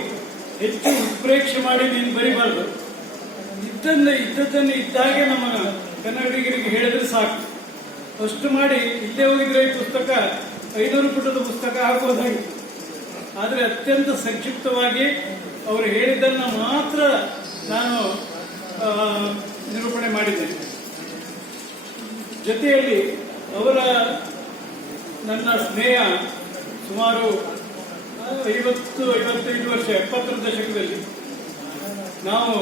ಹೆಚ್ಚು ಉತ್ಪ್ರೇಕ್ಷೆ ಮಾಡಿ ನೀನು ಬರಿಬಾರ್ದು. ಇದ್ದದ್ದನ್ನು ಇದ್ದಾಗೆ ನಮ್ಮ ಕನ್ನಡಿಗರಿಗೆ ಹೇಳಿದ್ರೆ ಸಾಕು. ಅಷ್ಟು ಮಾಡಿ ಇಲ್ಲೇ ಹೋಗಿದ್ರೆ ಈ ಪುಸ್ತಕ 500 ಪುಟದ ಪುಸ್ತಕ ಆಗ್ಬೋದಾಗಿತ್ತು. ಆದರೆ ಅತ್ಯಂತ ಸಂಕ್ಷಿಪ್ತವಾಗಿ ಅವರು ಹೇಳಿದ್ದನ್ನು ಮಾತ್ರ ನಾನು ನಿರೂಪಣೆ ಮಾಡಿದ್ದೇನೆ. ಜೊತೆಯಲ್ಲಿ ಅವರ ನನ್ನ ಸ್ನೇಹ ಸುಮಾರು 50-55 ವರ್ಷ, 70ರ ದಶಕದಲ್ಲಿ ನಾವು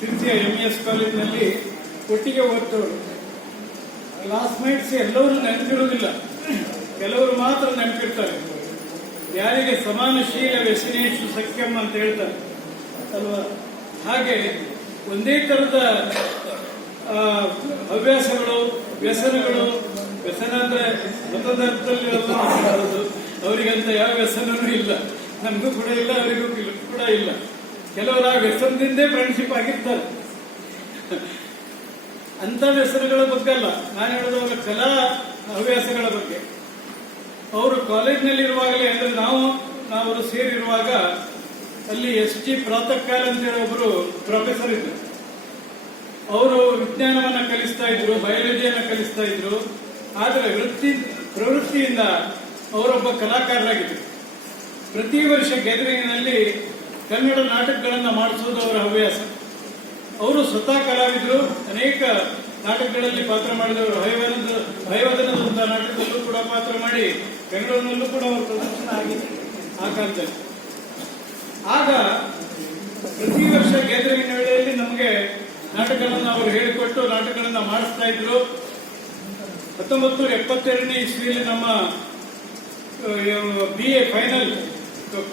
ಸಿರಿಸಿಯ MES ಕಾಲೇಜಿನಲ್ಲಿ ಒಟ್ಟಿಗೆ ಓದ್ತವರು. ಕ್ಲಾಸ್ಮೇಟ್ಸ್ ಎಲ್ಲರೂ ನೆನಪಿರುವುದಿಲ್ಲ, ಕೆಲವರು ಮಾತ್ರ ನೆನಪಿರ್ತಾರೆ. ಯಾರಿಗೆ ಸಮಾನಶೀಲ ವ್ಯಸನೇಶು ಸಖ್ಯಂ ಅಂತ ಹೇಳ್ತಾರೆ ಅಲ್ವಾ, ಹಾಗೆ ಒಂದೇ ತರದ ಹವ್ಯಾಸಗಳು, ವ್ಯಸನಗಳು. ವ್ಯಸನ ಅಂದ್ರೆ ಮತದರ್ಥದಲ್ಲಿ ಅವರಿಗಂತ ಯಾವ ವ್ಯಸನೂ ಇಲ್ಲ, ನಮಗೂ ಕೂಡ ಇಲ್ಲ, ಅವರಿಗೂ ಕೂಡ ಇಲ್ಲ. ಕೆಲವರು ಆ ವ್ಯಸನದಿಂದೇ ಫ್ರೆಂಡ್ಶಿಪ್ ಆಗಿರ್ತಾರೆ. ಅಂತ ವ್ಯಸನಗಳ ಬಗ್ಗೆ ಅಲ್ಲ ನಾನು ಹೇಳೋದು, ಅವರ ಕಲಾ ಹವ್ಯಾಸಗಳ ಬಗ್ಗೆ. ಅವರು ಕಾಲೇಜಿನಲ್ಲಿರುವಾಗಲೇ, ಅಂದ್ರೆ ನಾವು ಸೇರಿರುವಾಗ ಅಲ್ಲಿ SG ಪ್ರಾತಃ ಕಾಲ ಅಂತೇಳಿ ಒಬ್ಬರು ಪ್ರೊಫೆಸರ್ ಇದ್ರು. ಅವರು ವಿಜ್ಞಾನವನ್ನ ಕಲಿಸ್ತಾ ಇದ್ರು, ಬಯಾಲಜಿಯನ್ನ ಕಲಿಸ್ತಾ ಇದ್ರು. ಆದರೆ ಪ್ರವೃತ್ತಿಯಿಂದ ಅವರೊಬ್ಬ ಕಲಾಕಾರರಾಗಿದ್ರು. ಪ್ರತಿ ವರ್ಷ ಗ್ಯಾದರಿಂಗ್ನಲ್ಲಿ ಕನ್ನಡ ನಾಟಕಗಳನ್ನ ಮಾಡಿಸೋದು ಅವರ ಹವ್ಯಾಸ. ಅವರು ಸ್ವತಃ ಕಲಾವಿದರು, ಅನೇಕ ನಾಟಕಗಳಲ್ಲಿ ಪಾತ್ರ ಮಾಡಿದವರು. ಹಯವದನದಂತಹ ನಾಟಕದಲ್ಲೂ ಕೂಡ ಪಾತ್ರ ಮಾಡಿ ಬೆಂಗಳೂರಿನಲ್ಲೂ ಕೂಡ ಅವರು ಪ್ರದರ್ಶನ ಆಗಿದೆ. ಆ ಕಾಲದಲ್ಲಿ. ಆಗ ಪ್ರತಿ ವರ್ಷ ಗ್ಯಾದರಿಂಗ್ ವೇಳೆಯಲ್ಲಿ ನಮಗೆ ನಾಟಕಗಳನ್ನು ಅವರು ಹೇಳಿಕೊಟ್ಟು ನಾಟಕಗಳನ್ನ ಮಾಡಿಸ್ತಾ ಇದ್ರು. 1972ನೇ ಇಸ್ವಿಯಲ್ಲಿ ನಮ್ಮ BA ಫೈನಲ್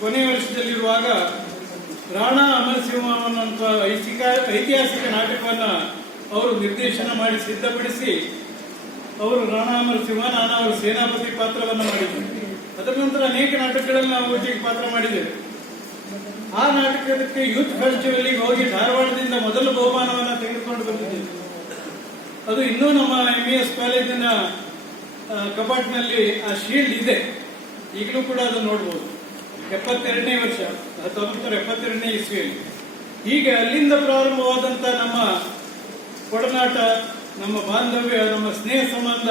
ಕೊನೆಯ ವರ್ಷದಲ್ಲಿರುವಾಗ ರಾಣಾ ಅಮರಸಿಂಹ ಅನ್ನುವಂಥ ಐತಿಹಾಸಿಕ ನಾಟಕವನ್ನ ಅವರು ನಿರ್ದೇಶನ ಮಾಡಿ ಸಿದ್ಧಪಡಿಸಿ ಅವರು ರಾಣಾ ಅಮರಸಿಂಹ, ನಾನು ಅವರು ಸೇನಾಪತಿ ಪಾತ್ರವನ್ನು ಮಾಡಿದ್ದೆ. ಅದರ ನಂತರ ಅನೇಕ ನಾಟಕಗಳಲ್ಲಿ ನಾವು ಒಟ್ಟಿಗೆ ಪಾತ್ರ ಮಾಡಿದ್ದೇವೆ. ಆ ನಾಟಕಕ್ಕೆ ಯೂತ್ ಫೆಸ್ಟಿವಲ್ಗೆ ಹೋಗಿ ಧಾರವಾಡದಿಂದ ಮೊದಲ ಬಹುಮಾನವನ್ನು ತೆಗೆದುಕೊಂಡು ಬಂದಿದ್ದೇವೆ. ಅದು ಇನ್ನೂ ನಮ್ಮ MES ಕಾಲೇಜಿನ ಕಪಾಟಿನಲ್ಲಿ ಆ ಶೀಲ್ಡ್ ಇದೆ, ಈಗಲೂ ಕೂಡ ಅದು ನೋಡಬಹುದು. 72ನೇ ವರ್ಷ, 1972ನೇ ಇಸ್ವಿಯಲ್ಲಿ. ಹೀಗೆ ಅಲ್ಲಿಂದ ಪ್ರಾರಂಭವಾದಂತ ನಮ್ಮ ಒಡನಾಟ, ನಮ್ಮ ಬಾಂಧವ್ಯ, ನಮ್ಮ ಸ್ನೇಹ ಸಂಬಂಧ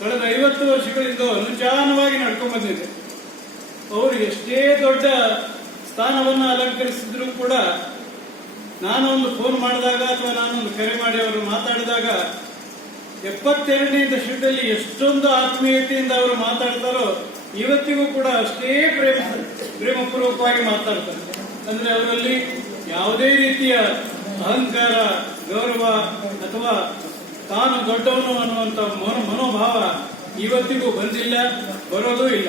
ಕಳೆದ 50 ವರ್ಷಗಳಿಂದ ಅನುಚಾನವಾಗಿ ನಡ್ಕೊಂಡು ಬಂದಿದೆ. ಅವರು ಎಷ್ಟೇ ದೊಡ್ಡ ಸ್ಥಾನವನ್ನು ಅಲಂಕರಿಸಿದ್ರು ಕೂಡ ನಾನೊಂದು ಫೋನ್ ಮಾಡಿದಾಗ ಅಥವಾ ನಾನೊಂದು ಕರೆ ಮಾಡಿ ಅವರು ಮಾತಾಡಿದಾಗ 72ನೇ ದಶಕದಲ್ಲಿ ಎಷ್ಟೊಂದು ಆತ್ಮೀಯತೆಯಿಂದ ಅವರು ಮಾತಾಡ್ತಾರೋ ಇವತ್ತಿಗೂ ಕೂಡ ಅಷ್ಟೇ ಪ್ರೇಮಪೂರ್ವಕವಾಗಿ ಮಾತಾಡ್ತಾರೆ. ಅಂದ್ರೆ ಅವರಲ್ಲಿ ಯಾವುದೇ ರೀತಿಯ ಅಹಂಕಾರ, ಗೌರವ ಅಥವಾ ತಾನು ದೊಡ್ಡವನು ಅನ್ನುವಂಥ ಮನೋಭಾವ ಇವತ್ತಿಗೂ ಬಂದಿಲ್ಲ, ಬರೋದೂ ಇಲ್ಲ.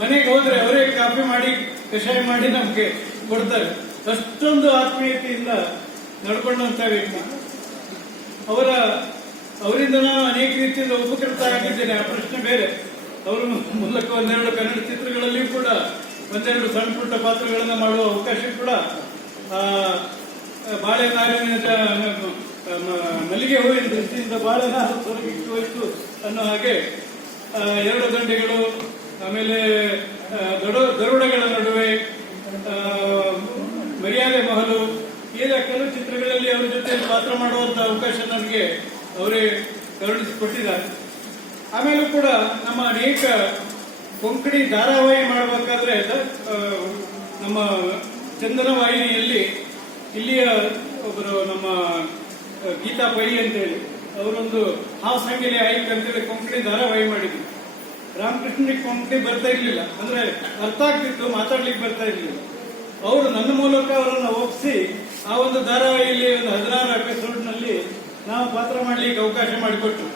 ಮನೆಗೆ ಹೋದ್ರೆ ಅವರೇ ಕಾಫಿ ಮಾಡಿ ಕಷಾಯ ಮಾಡಿ ನಮ್ಗೆ ಕೊಡ್ತಾರೆ. ಅಷ್ಟೊಂದು ಆತ್ಮೀಯತೆಯಿಂದ ನಡ್ಕೊಂಡಂತ ವ್ಯಕ್ತಿ. ಅವರಿಂದ ನಾನು ಅನೇಕ ರೀತಿಯಿಂದ ಉಪಕೃತ ಆಗಿದ್ದೇನೆ, ಆ ಪ್ರಶ್ನೆ ಬೇರೆ. ಅವರ ಮೂಲಕ ಒಂದೆರಡು ಕನ್ನಡ ಚಿತ್ರಗಳಲ್ಲಿಯೂ ಕೂಡ ಒಂದೆರಡು ಸಣ್ಣ ಪುಟ್ಟ ಪಾತ್ರಗಳನ್ನು ಮಾಡುವ ಅವಕಾಶ ಕೂಡ, ಬಾಳೆನಾರಿನ ಮಲ್ಲಿಗೆ ಹೂವಿನ ದೃಷ್ಟಿಯಿಂದ ಬಾಳೆನಾರು ತೊಲಗಿಟ್ಟು ಹೋಯಿತು ಅನ್ನೋ ಹಾಗೆ, ಎರಡು ದಂಡೆಗಳು, ಆಮೇಲೆ ಗರುಡಗಳ ನಡುವೆ, ಮರ್ಯಾದೆ ಮಹಲು, ಈಗ ಕೆಲವು ಚಿತ್ರಗಳಲ್ಲಿ ಅವರ ಜೊತೆ ಪಾತ್ರ ಮಾಡುವಂತ ಅವಕಾಶ ನನಗೆ ಅವರೇ ಕರುಣಿಸಿಕೊಟ್ಟಿದ್ದಾರೆ. ಆಮೇಲೂ ಕೂಡ ನಮ್ಮ ಅನೇಕ ಕೊಂಕಣಿ ಧಾರಾವಾಹಿ ಮಾಡಬೇಕಾದ್ರೆ ನಮ್ಮ ಚಂದನ ವಾಹಿನಿಯಲ್ಲಿ ಇಲ್ಲಿಯ ಒಬ್ಬರು ನಮ್ಮ ಗೀತಾ ಪೈ ಅಂತೇಳಿ ಅವರೊಂದು ಹಾವು ಸಂಖ್ಯೆಲೆ ಆಯ್ಕೆ ಅಂತೇಳಿ ಕೊಂಕಣಿ ಧಾರಾವಾಹಿ ಮಾಡಿದ್ರು. ರಾಮಕೃಷ್ಣನಿಗೆ ಕೊಂಕಣಿ ಬರ್ತಾ ಇರ್ಲಿಲ್ಲ, ಅಂದ್ರೆ ಅರ್ಥ ಆಗ್ತಿತ್ತು, ಮಾತಾಡ್ಲಿಕ್ಕೆ ಬರ್ತಾ ಇರ್ಲಿಲ್ಲ. ಅವರು ನನ್ನ ಮೂಲಕ ಅವರನ್ನು ಒಪ್ಪಿಸಿ ಆ ಒಂದು ಧಾರಾವಾಹಿಯಲ್ಲಿ ಒಂದು 16 ಎಪಿಸೋಡ್ನಲ್ಲಿ ನಾವು ಪಾತ್ರ ಮಾಡ್ಲಿಕ್ಕೆ ಅವಕಾಶ ಮಾಡಿಕೊಟ್ರು.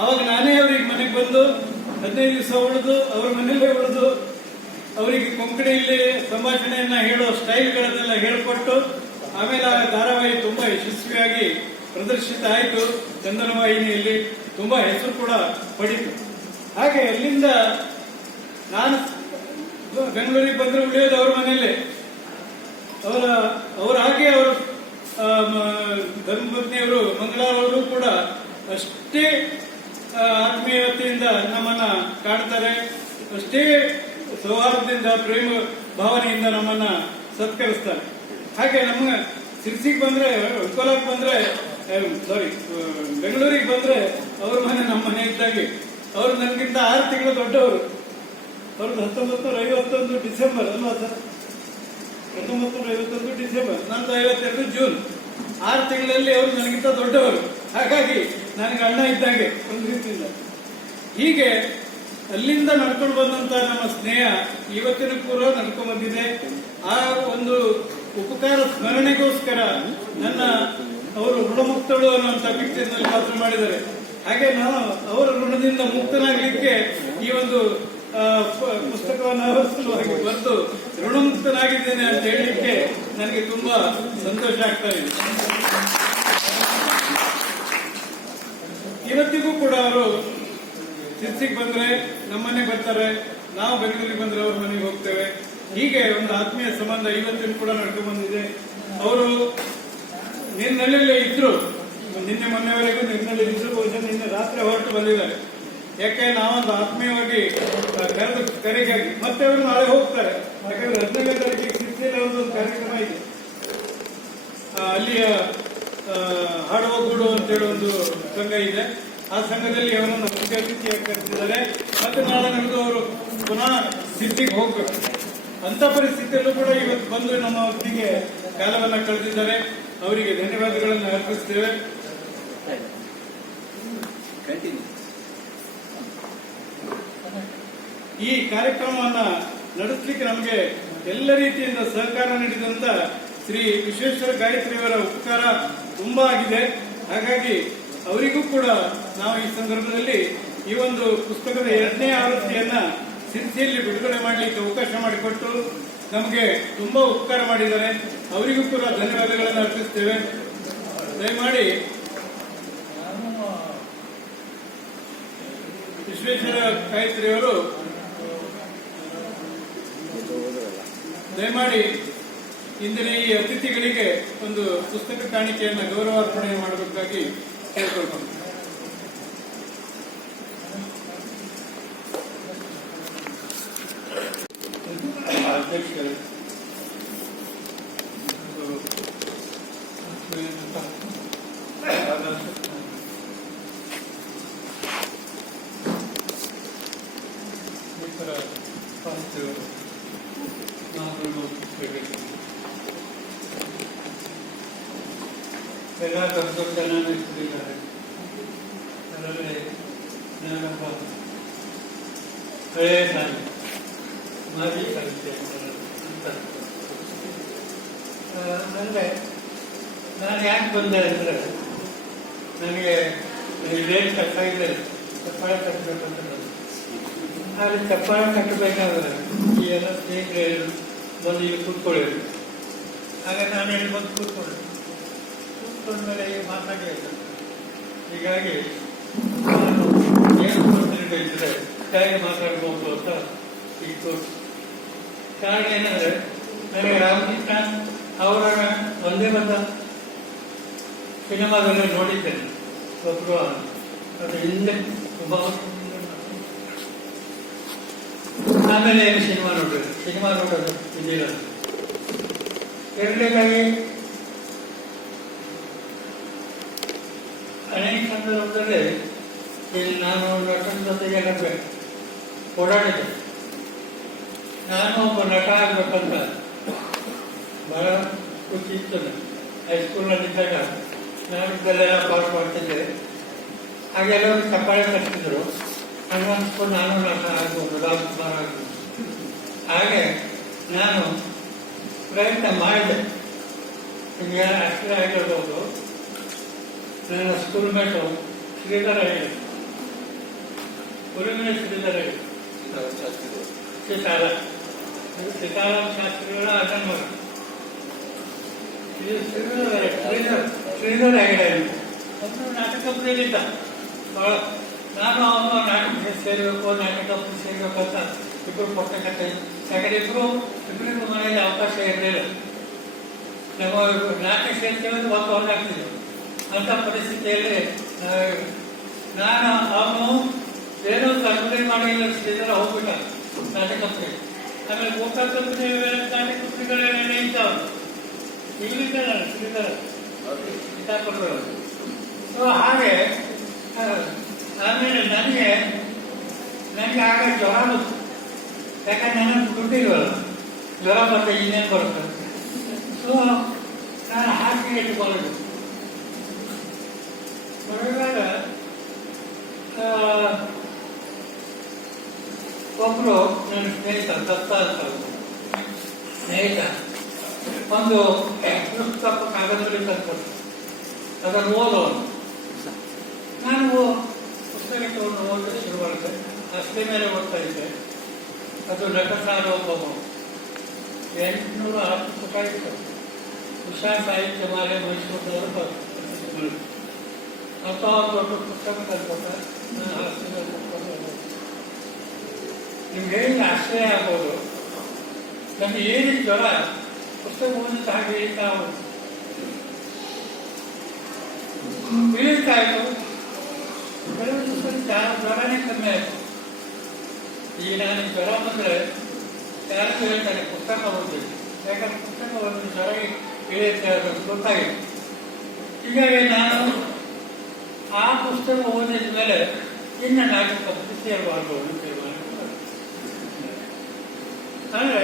ಅವಾಗ ನಾನೇ ಅವ್ರಿಗೆ ಮನೆಗೆ ಬಂದು 15 ದಿವಸ ಉಳಿದು ಅವ್ರ ಮನೆಯಲ್ಲೇ ಉಳಿದು ಅವರಿಗೆ ಕೊಂಕಣಿಯಲ್ಲಿ ಸಂಭಾಷಣೆಯನ್ನ ಹೇಳೋ ಸ್ಟೈಲ್ಗಳನ್ನೆಲ್ಲ ಹೇಳಿಕೊಟ್ಟು ಆಮೇಲೆ ಆ ಧಾರಾವಾಹಿ ತುಂಬಾ ಯಶಸ್ವಿಯಾಗಿ ಪ್ರದರ್ಶಿತ ಆಯಿತು. ಚಂದನ ವಾಹಿನಿಯಲ್ಲಿ ತುಂಬಾ ಹೆಸರು ಕೂಡ ಪಡೀತು. ಹಾಗೆ ಅಲ್ಲಿಂದ ನಾನು ಬೆಂಗಳೂರಿಗೆ ಬಂದ್ರೆ ಉಳಿಯೋದು ಅವ್ರ ಮನೆಯಲ್ಲೇ. ಅವರ ಹಾಗೆ ಅವರು ಧರ್ಮಪತ್ನಿಯವರು ಮಂಗಳಾರವರು ಕೂಡ ಅಷ್ಟೇ ಆತ್ಮೀಯತೆಯಿಂದ ನಮ್ಮನ್ನ ಕಾಡ್ತಾರೆ, ಅಷ್ಟೇ ಸೌಹಾರ್ದದಿಂದ ಪ್ರೇಮ ಭಾವನೆಯಿಂದ ನಮ್ಮನ್ನ ಸತ್ಕರಿಸ್ತಾರೆ. ಹಾಗೆ ನಮ್ಮ ಸಿರ್ಸಿಗೆ ಬಂದ್ರೆ, ಉತ್ಕೋಲಕ್ಕೆ ಬಂದ್ರೆ, ಬೆಂಗಳೂರಿಗೆ ಬಂದ್ರೆ ಅವ್ರ ಮನೆ ನಮ್ಮ ಮನೆ ಇದ್ದಾಗೆ. ಅವರು ನನಗಿಂತ 6 ತಿಂಗಳು ದೊಡ್ಡವರು. ಅವ್ರದ್ದು 1951 ಡಿಸೆಂಬರ್ ಅಲ್ವಾ ಸರ್? 1951 ಡಿಸೆಂಬರ್, ನಂದು 52 ಜೂನ್. 6 ತಿಂಗಳಲ್ಲಿ ಅವರು ನನಗಿಂತ ದೊಡ್ಡವರು. ಹಾಗಾಗಿ ನನಗೆ ಅಣ್ಣ ಇದ್ದಾಗೆ ಒಂದು ರೀತಿಯಿಂದ. ಹೀಗೆ ಅಲ್ಲಿಂದ ನಡ್ಕೊಂಡು ಬಂದಂತ ನಮ್ಮ ಸ್ನೇಹ ಇವತ್ತಿನ ಪೂರ್ವ ನಡ್ಕೊಂಡು ಬಂದಿದೆ. ಆ ಒಂದು ಉಪಕಾರ ಸ್ಮರಣೆಗೋಸ್ಕರ ನನ್ನ ಅವರು ಋಣಮುಕ್ತಳು ಅನ್ನುವಂಥ ಪಿಕ್ಚರ್ನಲ್ಲಿ ಪಾತ್ರ ಮಾಡಿದ್ದಾರೆ. ಹಾಗೆ ನಾನು ಅವರ ಋಣದಿಂದ ಮುಕ್ತನಾಗಲಿಕ್ಕೆ ಈ ಒಂದು ಪುಸ್ತಕವನ್ನು ಸಲುವಾಗಿ ಬರೆದು ಋಣಮುಕ್ತನಾಗಿದ್ದೇನೆ ಅಂತ ಹೇಳಲಿಕ್ಕೆ ನನಗೆ ತುಂಬಾ ಸಂತೋಷ ಆಗ್ತಾ ಇದೆ. ಇವತ್ತಿಗೂ ಕೂಡ ಅವರು ಸಿರ್ಸಿಗೆ ಬಂದ್ರೆ ನಮ್ಮನೆಗೆ ಬರ್ತಾರೆ, ನಾವು ಬೆಂಗಳೂರಿಗೆ ಬಂದ್ರೆ ಅವ್ರ ಮನೆಗೆ ಹೋಗ್ತೇವೆ. ಹೀಗೆ ಒಂದು ಆತ್ಮೀಯ ಸಂಬಂಧ ಇವತ್ತಿನ ಕೂಡ ನಡ್ಕೊಂಡು ಬಂದಿದೆ. ಅವರು ನೀರಿನಲ್ಲೇ ಇದ್ರು, ನಿನ್ನೆ ಮೊನ್ನೆವರೆಗೂ ನೀರಿನಲ್ಲಿ ಇದ್ರು. ಬಹುಶಃ ನಿನ್ನೆ ರಾತ್ರಿ ಹೊರಟು ಬಂದಿದ್ದಾರೆ. ಯಾಕೆ ನಾವೊಂದು ಆತ್ಮೀಯವಾಗಿ ಕರೆಗಾಗಿ. ಮತ್ತೆ ಅವರು ನಾಳೆ ಹೋಗ್ತಾರೆ, ಯಾಕಂದ್ರೆ 15ನೇ ತಾರೀಕಿಗೆ ಸಿರ್ಸಿಯಲ್ಲಿ ಒಂದು ಕಾರ್ಯಕ್ರಮ ಇದೆ. ಅಲ್ಲಿಯ ಹಾಡುವ ಗೂಡು ಅಂತೇಳಿ ಒಂದು ಸಂಘ ಇದೆ. ಆ ಸಂಘದಲ್ಲಿ ಅವರನ್ನು ಮುಖ್ಯ ಅತಿಥಿಯಾಗಿ ಕರೆಸಿದ್ದಾರೆ. ಮತ್ತೆ ನಾಳೆ ನಡೆದು ಅವರು ಪುನಃ ಸಿರ್ಸಿಗೆ ಹೋಗ್ಬೇಕು. ಅಂತ ಪರಿಸ್ಥಿತಿಯಲ್ಲೂ ಕೂಡ ಇವತ್ತು ಬಂದು ನಮ್ಮ ಒಟ್ಟಿಗೆ ಕಾಲವನ್ನ ಕಳೆದಿದ್ದಾರೆ. ಅವರಿಗೆ ಧನ್ಯವಾದಗಳನ್ನು ಅರ್ಪಿಸ್ತೇವೆ. ಈ ಕಾರ್ಯಕ್ರಮವನ್ನ ನಡೆಸಲಿಕ್ಕೆ ನಮಗೆ ಎಲ್ಲ ರೀತಿಯಿಂದ ಸಹಕಾರ ನೀಡಿದಂತ ಶ್ರೀ ವಿಶ್ವೇಶ್ವರ ಗಾಯತ್ರಿಯವರ ಉಪಕಾರ ತುಂಬಾ ಆಗಿದೆ. ಹಾಗಾಗಿ ಅವರಿಗೂ ಕೂಡ ನಾವು ಈ ಸಂದರ್ಭದಲ್ಲಿ ಈ ಒಂದು ಪುಸ್ತಕದ 2ನೇ ಆವೃತ್ತಿಯನ್ನ ಸಿರ್ಸಿಯಲ್ಲಿ ಬಿಡುಗಡೆ ಮಾಡಲಿಕ್ಕೆ ಅವಕಾಶ ಮಾಡಿಕೊಟ್ಟು ನಮಗೆ ತುಂಬಾ ಉಪಕಾರ ಮಾಡಿದ್ದಾರೆ. ಅವರಿಗೂ ಕೂಡ ಧನ್ಯವಾದಗಳನ್ನು ಅರ್ಪಿಸ್ತೇವೆ. ದಯಮಾಡಿ ವಿಶ್ವೇಶ್ವರ ಗಾಯತ್ರಿಯವರು ದಯಮಾಡಿ ಇಂದಿನ ಈ ಅತಿಥಿಗಳಿಗೆ ಒಂದು ಪುಸ್ತಕ ಕಾಣಿಕೆಯನ್ನು ಗೌರವಾರ್ಪಣೆ ಮಾಡಬೇಕಾಗಿ ಕೇಳ್ಕೊಳ್ಕೊಂಡು ಅಧ್ಯಕ್ಷರು ಎಲ್ಲ ತಂತ್ರಜ್ಞಾನ ಇಟ್ಟಿದ್ದಾರೆ. ಅದರಲ್ಲಿ ನಾನೊಬ್ಬ ಹಳೆಯ ಸಾಲಿ ಮಾಜಿ ಸಾಹಿತ್ಯ ಅಂತ ಅಂದರೆ ನಾನು ಯಾಕೆ ಬಂದೆ ಅಂದರೆ ನನಗೆ ರೇಟ್ ಕಟ್ಟಾಗಿದೆ, ಚಪ್ಪಾಳೆ ಕಟ್ಟಬೇಕಂತ ಬಂದೆ. ಆದರೆ ಚಪ್ಪಾಳೆ ಕಟ್ಟಬೇಕಾದ್ರೆ ಈ ಎಲ್ಲ ಸ್ನೇಹಿತರು ಬಂದು ಇಲ್ಲಿ ಕೂತ್ಕೊಳ್ಳೋದು. ಆಗ ನಾನು ಹೇಳಿ ಬಂದು ಕೂತ್ಕೊಂಡೆ. ಕೂತ್ಕೊಂಡ್ಮೇಲೆ ಮಾತಾಡಬೇಕು. ಹೀಗಾಗಿ ನಾನು ಏನು ಮಾತಾಡಿದ್ರೆ ಹೇಗೆ ಮಾತಾಡ್ಬೋದು ಅಂತ ಇತ್ತು. ಕಾರಣ ಏನಂದ್ರೆ ನನಗೆ ರಾಮಕೃಷ್ಣ ಅವರ ಒಂದೇ ಬಂದ ಸಿನಿಮಾದಲ್ಲಿ ನೋಡಿದ್ದೇನೆ. ಒಬ್ಬರು ಅದು ಹಿಂದೆ ಒಬ್ಬ ಆಮೇಲೆ ಸಿನಿಮಾ ನೋಡೋದು ಇದಿಲ್ಲ. ಎರಡನೇದಾಗಿ ಅನೇಕ ಸಂದರ್ಭದಲ್ಲಿ ಇಲ್ಲಿ ನಾನು ನಟನ ಜೊತೆಗೆ ಓಡಾಡಿದ್ದೆ. ನಾನು ಒಬ್ಬ ನಟ ಆಗ್ಬೇಕಂತ ಬಹಳ ಖುಷಿ ಇತ್ತು. ಹೈಸ್ಕೂಲ್ನಲ್ಲಿದ್ದಾಗ ನಾನು ಇದೆಲ್ಲ ಪಾಸ್ ಮಾಡ್ತಿದ್ದೆ. ಹಾಗೆಲ್ಲರೂ ಚಪ್ಪಾಳೆ ಕಟ್ಟಿದ್ರು. ಹಂಗನ್ಸ್ಕೊಂಡು ನಾನು ನಟ ಆಗ್ಬೋದು, ರಾಜ್ಕುಮಾರ್ ಆಗ್ಬೋದು. ಹಾಗೆ ನಾನು ಪ್ರಯತ್ನ ಮಾಡಿದೆ. ನಿಮಗೆ ಅಷ್ಟೇ ಆಗಿರ್ಬೋದು. ನನ್ನ ಸ್ಕೂಲ್ ಮೇಟು ಶ್ರೀಧರ ಹೇಳಿ, ಗುರುವಿನ ಶ್ರೀಧರ ಹೇಳಿ, ಸೀತಾರಾಮ ಶಾಸ್ತ್ರಿಗಳ ಅಣ್ಣನ ಮಗ ಶ್ರೀಧರ ಹೆಗಡೆ ಒಂದು ನಾಟಕ ಪ್ರೇರಿತ. ಬಹಳ ನಾನು ಅವನು ನಾಟಕ ಸೇರಬೇಕು, ನಾಟಕ ಸೇರಬೇಕಂತ ಇಬ್ಬರು ಪುಸ್ತಕತೆ. ಯಾಕಂದ್ರೆ ಇಬ್ಬರಿಗೂ ಮನೆಯಲ್ಲಿ ಅವಕಾಶ ಇರಲಿಲ್ಲ. ನಮ್ಮ ನಾಟಕ ಸೇರ್ತೇವೆ ಅಂತ ಒಂದು ಹೊರಗಾಗ್ತಿದ್ದೆ. ಅಂತ ಪರಿಸ್ಥಿತಿಯಲ್ಲಿ ನಾನು ಅವನು ಏನೋ ಕಂಪ್ನಿ ಮಾಡಿಲ್ಲ. ಶ್ರೀಧರ ಹೋಗ್ಬಿಟ್ಟ ನಾಟಕ ಪ್ರೇರಿ. ಆಮೇಲೆ ಗೋಕಾಕ್ ಕಂಪ್ನಿ ನಾಟಕ ಪ್ರೇರಿಗಳೇನೇ ಇದ್ದಾವೆ ಇಲ್ಲಿಂದ ನಾನು ಶ್ರೀಧರ ಸೀತಾಪುರದವರು. ಸೊ ಹಾಗೆ ಆಮೇಲೆ ನನಗೆ ಆಗ ಜ್ವರ ಬಂತು. ಯಾಕಂದ್ರೆ ನನಗೆ ದುಡ್ಡಿಲ್ವಲ್ಲ, ಜ್ವರ ಬರುತ್ತೆ, ಇನ್ನೇನು ಬರುತ್ತೆ. ಸೊ ನಾನು ಹಾಸಿಗೆ ಇಟ್ಟುಕೊಳ್ಳೋದು. ಬರುವಾಗ ಒಬ್ಬರು ನನ್ನ ಸ್ನೇಹಿತ ದತ್ತ ಅಂತ ಸ್ನೇಹಿತ ಒಂದು ಪುಸ್ತಕ ಕಾಗದದಲ್ಲಿ ತಂದ್ಕೊಟ್ಟು ಅದನ್ನು ಓದೋನು. ನಾನು ಪುಸ್ತಕ ತಗೊಂಡು ಓದಲು ಶುರು ಮಾಡಿದೆ. ಅಷ್ಟೇ ಮೇಲೆ ಓದ್ತಾ ಇದ್ದೆ. ಅದು ನಟಸಾರ್ವಭೌಮ 810 ರೂಪಾಯಿ ಇತ್ತು. ಉಷಾ ಸಾಹಿತ್ಯ ಮಾಲೆ ಮೈಸೂರಿನವರು ಅಂತ ಒಂದು ದೊಡ್ಡ ಪುಸ್ತಕ ತಂದ್ಕೊಟ್ಟ. ನಾನು ಹಾಸ್ಟೆಲ್ ಕೂತ್ಕೊಂಡು ನಿಮ್ಗೆ ಹೇಗೆ ಆಶ್ರಯ ಆಗ್ಬೋದು. ನಮ್ಗೆ ಏನಿದೆ ಜ್ವರ ಪುಸ್ತಕ ಓದಿದ ಹಾಗೆ ಇಳಿತಾ ಇಳಿತಾಯಿತು. ಕೆಲವು ಜ್ವರನೇ ಕಮ್ಮಿ ಆಯಿತು. ಈಗ ನಾನು ಜ್ವರ ಬಂದರೆ ಯಾರು ಹೇಳ್ತಾರೆ ಪುಸ್ತಕ ಓದ್ಬೇಕು. ಯಾಕಂದ್ರೆ ಪುಸ್ತಕ ಓದಿದ ಜ್ವರ ಇಳಿಯುತ್ತೆ ಅನ್ನೋದು ಗೊತ್ತಾಗಿದೆ. ಹೀಗಾಗಿ ನಾನು ಆ ಪುಸ್ತಕ ಓದಿದ ಮೇಲೆ ಇನ್ನು ನಾಟಕ ಸೇರಬಾರ್ದು ಅಂತ ತೀರ್ಮಾನ. ಅಂದರೆ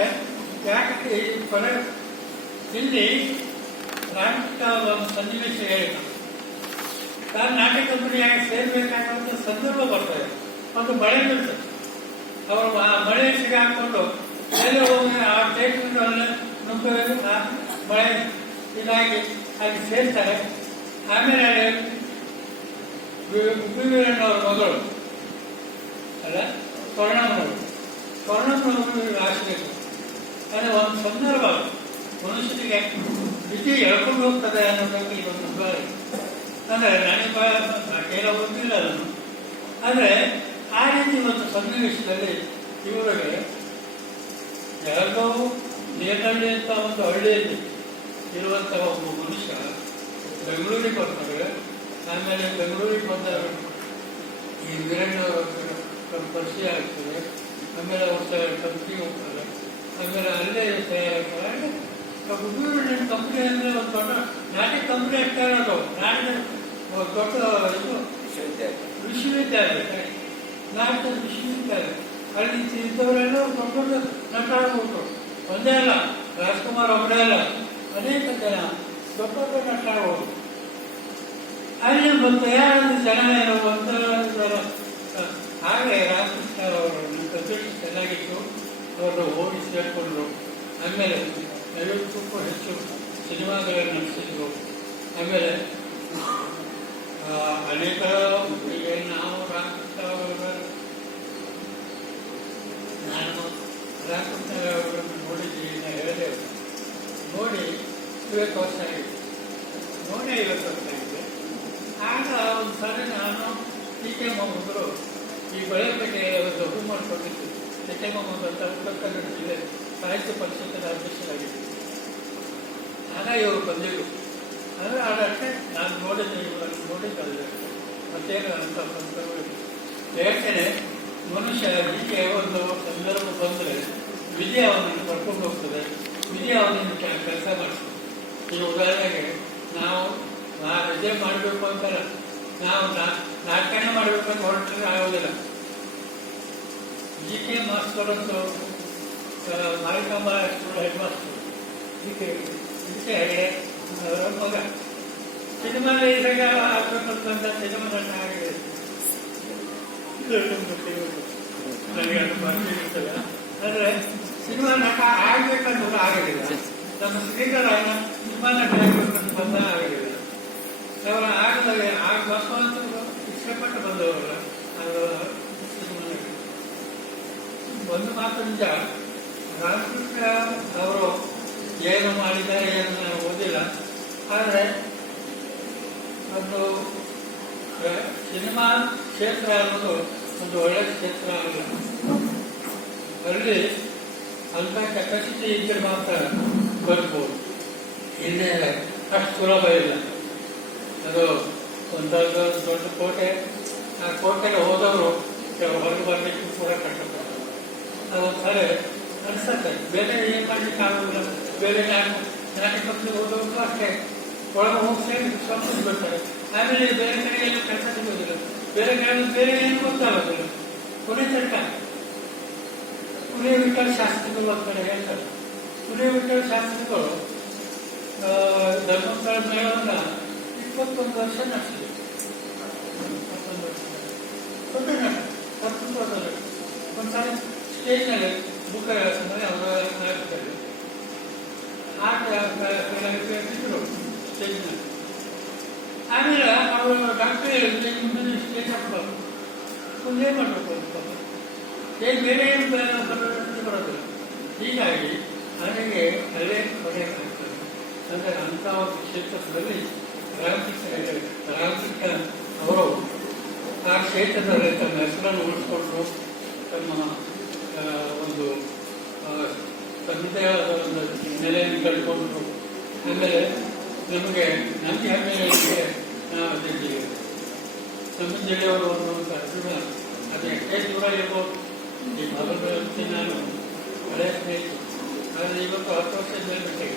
ಯಾಕೆ ಕೊನೆ ಇಲ್ಲಿ ನಾಟಕ ಒಂದು ಸನ್ನಿವೇಶ ಹೇಳಿದ ನಾನು ನಾಟಕ ಕಂಪನಿಯಾಗಿ ಸೇರ್ಬೇಕಾಗುವಂಥ ಸಂದರ್ಭ ಬರ್ತದೆ. ಒಂದು ಮಳೆ ಬರ್ತದೆ. ಅವರು ಆ ಮಳೆ ಸಿಗಾಕೊಂಡು ಮೇಲೆ ಹೋಗಿ ಆ ಸ್ಟೇಷನ್ ಅಲ್ಲೇ ನುಗ್ಗಬೇಕು, ಮಳೆ ಇದಾಗಿ ಅಲ್ಲಿ ಸೇರ್ತಾರೆ. ಆಮೇಲೆ ಉಪ್ಪಿವೀರಣ್ಣವ್ರ ಮಗಳು ಅಲ್ಲ ಸ್ವರ್ಣಮ್ಮನವರು ರಾಶಬೇಕು. ಅಂದರೆ ಒಂದು ಸಂದರ್ಭ ಮನುಷ್ಯನಿಗೆ ವಿಧಿ ಎಳ್ಕೊಂಡು ಹೋಗ್ತದೆ ಅನ್ನೋದಕ್ಕೆ ಇದೊಂದು ಉದಾಹರಣೆ. ಅಂದರೆ ನನಗೆ ಏನೋ ಗೊತ್ತಿಲ್ಲ ಅದನ್ನು. ಆದರೆ ಆ ರೀತಿ ಒಂದು ಸನ್ನಿವೇಶದಲ್ಲಿ ಇವರಿಗೆ ಯಾರಿಗೋ ನೇರಹಳ್ಳಿ ಅಂತ ಒಂದು ಹಳ್ಳಿಯಲ್ಲಿ ಇರುವಂತಹ ಒಬ್ಬ ಮನುಷ್ಯ ಬೆಂಗಳೂರಿಗೆ ಬರ್ತಾರೆ. ಆಮೇಲೆ ಬೆಂಗಳೂರಿಗೆ ಬಂದಾಗ ಈ ವೀರಣ್ಣವರ ಪರಿಚಯ ಆಗ್ತದೆ. ಆಮೇಲೆ ಅವ್ರ ಕಂಪ್ನಿ ಹೋಗ್ತಾರೆ. ಆಮೇಲೆ ಅಲ್ಲೇ ತಯಾರಾಗ್ತಾರೆ. ಉಪ್ಪಿವೀರಣ್ಣ ಕಂಪ್ನಿ ಅಂದರೆ ಒಂದು ದೊಡ್ಡ ನಾಟಿ ಕಂಪ್ನಿ ಆಗ್ತಾ ಇರೋದು. ನಾಟಿನ ದೊಡ್ಡ ಇದು ವಿಶ್ವವಿದ್ಯಾಲಯ, ನಾಟಕದ ವಿಶ್ವವಿದ್ಯಾಲಯ. ಅಲ್ಲಿ ಇದ್ದವರೆಲ್ಲ ದೊಡ್ಡ ದೊಡ್ಡ ನಟ ಆಗ್ಬಿಟ್ರು. ಒಂದೇ ಅಲ್ಲ, ರಾಜ್ಕುಮಾರ್ ಒಬ್ಬರೇ ಅಲ್ಲ, ಅನೇಕ ಜನ ದೊಡ್ಡ ದೊಡ್ಡ ನಟ ಆಗ್ಬೋದು. ಅಲ್ಲಿ ಒಂದು ತಯಾರಾದ ಜನ ಇರುವಂತ ಹಾಗೆ ರಾಮಕೃಷ್ಣ ಅವರು ಸಬ್ಜೆಕ್ಟ್ ಚೆನ್ನಾಗಿತ್ತು. ಅವರು ಹೋಗಿ ಸೇರಿಕೊಂಡ್ರು. ಆಮೇಲೆ 50ಕ್ಕೂ ಹೆಚ್ಚು ಸಿನಿಮಾಗಳನ್ನು ನಡೆಸಿದ್ರು. ಆಮೇಲೆ ಅನೇಕ ನಾವು ರಾಮಕೃಷ್ಣ ನಾನು ರಾಮಕೃಷ್ಣ ಅವರನ್ನು ನೋಡಿದ್ದೀವಿ, ಹೇಳಿದೆ. ನೋಡಿ 50 ವರ್ಷ ಆಗಿದೆ. ನೋಡಿ 50 ವರ್ಷ ಆಗಿದೆ. ಆಗ ಒಂದು ಸಾರಿ ನಾನು ಟಿ.ಕೆ. ಮೊಹಮ್ಮದ್ರು ಈ ಬಳೆಪೇಟೆ ಒಂದು ಹೂ ಮಾಡಿಕೊಂಡಿದ್ದು. ಟಿ.ಕೆ. ಮೊಹಮ್ಮದ್ ಅಂತ ಉತ್ತರ ಕನ್ನಡ ಜಿಲ್ಲೆ ಸಾಹಿತ್ಯ ಪರಿಷತ್ತಿನ ಅಧ್ಯಕ್ಷರಾಗಿತ್ತು. ಆಗ ಇವರು ಬಂದಿದ್ರು. ಅಂದರೆ ಅದಕ್ಕೆ ನಾನು ನೋಡಿದ್ದಲ್ಲ ಮತ್ತೇನು ಅಂತ ಹೇಳ್ತೇನೆ. ಮನುಷ್ಯ ಹೀಗೆ ಒಂದು ಸಂದರ್ಭ ಬಂದರೆ ವಿಧಿ ಅವನನ್ನು ಕರ್ಕೊಂಡು ಹೋಗ್ತದೆ, ವಿಧಿ ಅವನನ್ನು ಕೆಲಸ ಮಾಡಿಸ್ತದೆ. ಈ ಉದಾಹರಣೆಗೆ ನಾವು ರಜೆ ಮಾಡಬೇಕು ಅಂತ ನಾವು ನಾಟಕನೇ ಮಾಡಬೇಕಂತ ಹೊರಟ್ರೆ ಆಗೋದಿಲ್ಲ. ಜಿ.ಕೆ. ಮಾಸ್ತರ್ ಅಂತ ಮಾರಿಕಾಂಬ ಸ್ಕೂಲ್ ಹೆಡ್ ಮಾಸ್ಟರ್ ಇದಕ್ಕೆ ಅವರ ಮಗ ಸಿನಿಮಾ ಇದ್ದಾಗ ಆಗ್ಬೇಕಂತ ಸಿನಿಮಾ ನಟ ಆಗಿದೆ. ನನಗೆ ಅದು ಬರ್ತಿರ್ತಲ್ಲ. ಆದರೆ ಸಿನಿಮಾ ನಟ ಆಗ್ಬೇಕಂತ ಆಗಲಿಲ್ಲ. ನಮ್ಮ ಶ್ರೀಧರಣ್ಣ ಸಿನಿಮಾ ನಟ ಆಗ್ಬೇಕಂತ ಬಂದ ಆಗಲಿಲ್ಲ. ಅವರ ಆಗದಾಗ ಬಸವಂತ ಇಷ್ಟಪಟ್ಟು ಬಂದವರಲ್ಲ. ಅದು ಸಿನಿಮಾ ನಟ ಒಂದು ಮಾತು ನಿಜ. ರಾಮಕೃಷ್ಣ ಅವರು ಏನು ಮಾಡಿದ್ದಾರೆ ಏನು ನಾನು ಓದಿಲ್ಲ. ಆದರೆ ಒಂದು ಸಿನಿಮಾ ಕ್ಷೇತ್ರ ಅನ್ನೋದು ಒಂದು ಒಳ್ಳೆಯ ಕ್ಷೇತ್ರ ಆಗಿಲ್ಲ. ಅಲ್ಲಿ ಅಂತ ಕೆಪಾಸಿಟಿ ಇದ್ದರೆ ಮಾತ್ರ ಬರ್ಬೋದು. ಇನ್ನೇ ಅಷ್ಟು ಸುಲಭ ಇಲ್ಲ. ಅದು ಒಂದು ದೊಡ್ಡ ಕೋಟೆ. ಆ ಕೋಟೆಗೆ ಹೋದವರು ಹೊರಗೆ ಬರಲಿಕ್ಕೆ ಕೂಡ ಕಷ್ಟಪಡ್ತಾರೆ. ಅದೊಂದ್ಸರಿ ಅನ್ಸತ್ತೆ ಬೇರೆ ಏನು ಮಾಡ್ಲಿಕ್ಕೆ ಆಗೋದಿಲ್ಲ. ಬೇರೆ ನಾಟಿ ಪಕ್ಷಕ್ಕೆ ಹೋದವ್ರಿಗೂ ಅಷ್ಟೇ ಒಳಗೆ ಹೋಗಿ ಸೇರಿ ಸ್ವಲ್ಪ ಬರ್ತಾರೆ. ಆಮೇಲೆ ಬೇರೆ ಕಡೆ ಏನು ಕೆಲಸ ಸಿಗೋದಿಲ್ಲ. ಬೇರೆ ಕಡೆ ಬೇರೆ ಏನು ಗೊತ್ತಾಗೋದಿಲ್ಲ. ಕೊನೆ ತನಕ ಕುರಿಯ ವಿಠಲ್ ಶಾಸ್ತ್ರಿಗಳು ಒಂದು ಕಡೆ ಹೇಳ್ತಾರೆ. ಕುರಿಯ ವಿಠಲ್ ಶಾಸ್ತ್ರಿಗಳು ಧರ್ಮಸ್ಥಳ ಮೇಳವನ್ನು 21 ವರ್ಷ ನಡೆಸಿದ್ರು. 21 ವರ್ಷ ದೊಡ್ಡ ನಟ 19 ವರ್ಷ. ಒಂದ್ಸಾರಿ ಸ್ಟೇಜ್ನಲ್ಲಿ ಬುಕ್ ಸಮಯ ಅವರು ಆಗ್ತಾರೆ. ಆಟ ಇದ್ರು ಸ್ಟೇಜ್ನಲ್ಲಿ. ಆಮೇಲೆ ಅವರು ಡಾಕ್ಟರ್ ಮುಂದೆ ಸ್ಟೇಜ್ ಹಾಕ್ಬಾರ್ದು. ಮುಂದೆ ಮಾಡಬೇಕು ಏನು ಬೇರೆ ಏನು ಬರೋದಿಲ್ಲ. ಹೀಗಾಗಿ ನನಗೆ ಅಲ್ಲೇ ಪಡೆಯಬೇಕಾಗ್ತದೆ. ಅಂದರೆ ಅಂಥ ಒಂದು ಕ್ಷೇತ್ರದಲ್ಲಿ ರಾಮಕೃಷ್ಣ ಅವರು ಆ ಕ್ಷೇತ್ರದಲ್ಲಿ ತಮ್ಮ ಹೆಸರನ್ನು ಉಳಿಸ್ಕೊಂಡ್ರು. ತಮ್ಮ ಒಂದು ತನ್ನದೇ ಆದ ಒಂದು ನೆಲೆಯನ್ನು ಕಳ್ಕೊಂಡ್ರು. ಆಮೇಲೆ ನಮಗೆ ನಮ್ಮ ಹೆಮ್ಮೆಗಳಿಗೆ ನಾವು ಅದಿದ್ದೀವಿ. ನಮ್ಮ ಜಿಲ್ಲೆಯವರು ಒಂದು ಅರ್ಜುನ ಅದು ಎಷ್ಟೇ ದೂರ ಇರ್ಬೋದು. ಈ ಮೊದಲು ನಾನು ಹಳೆಯ ಸ್ನೇಹಿತರು. ಆದರೆ ಇವತ್ತು 10 ವರ್ಷ ಮೇಲೆ ಬಿಟ್ಟಿದೆ.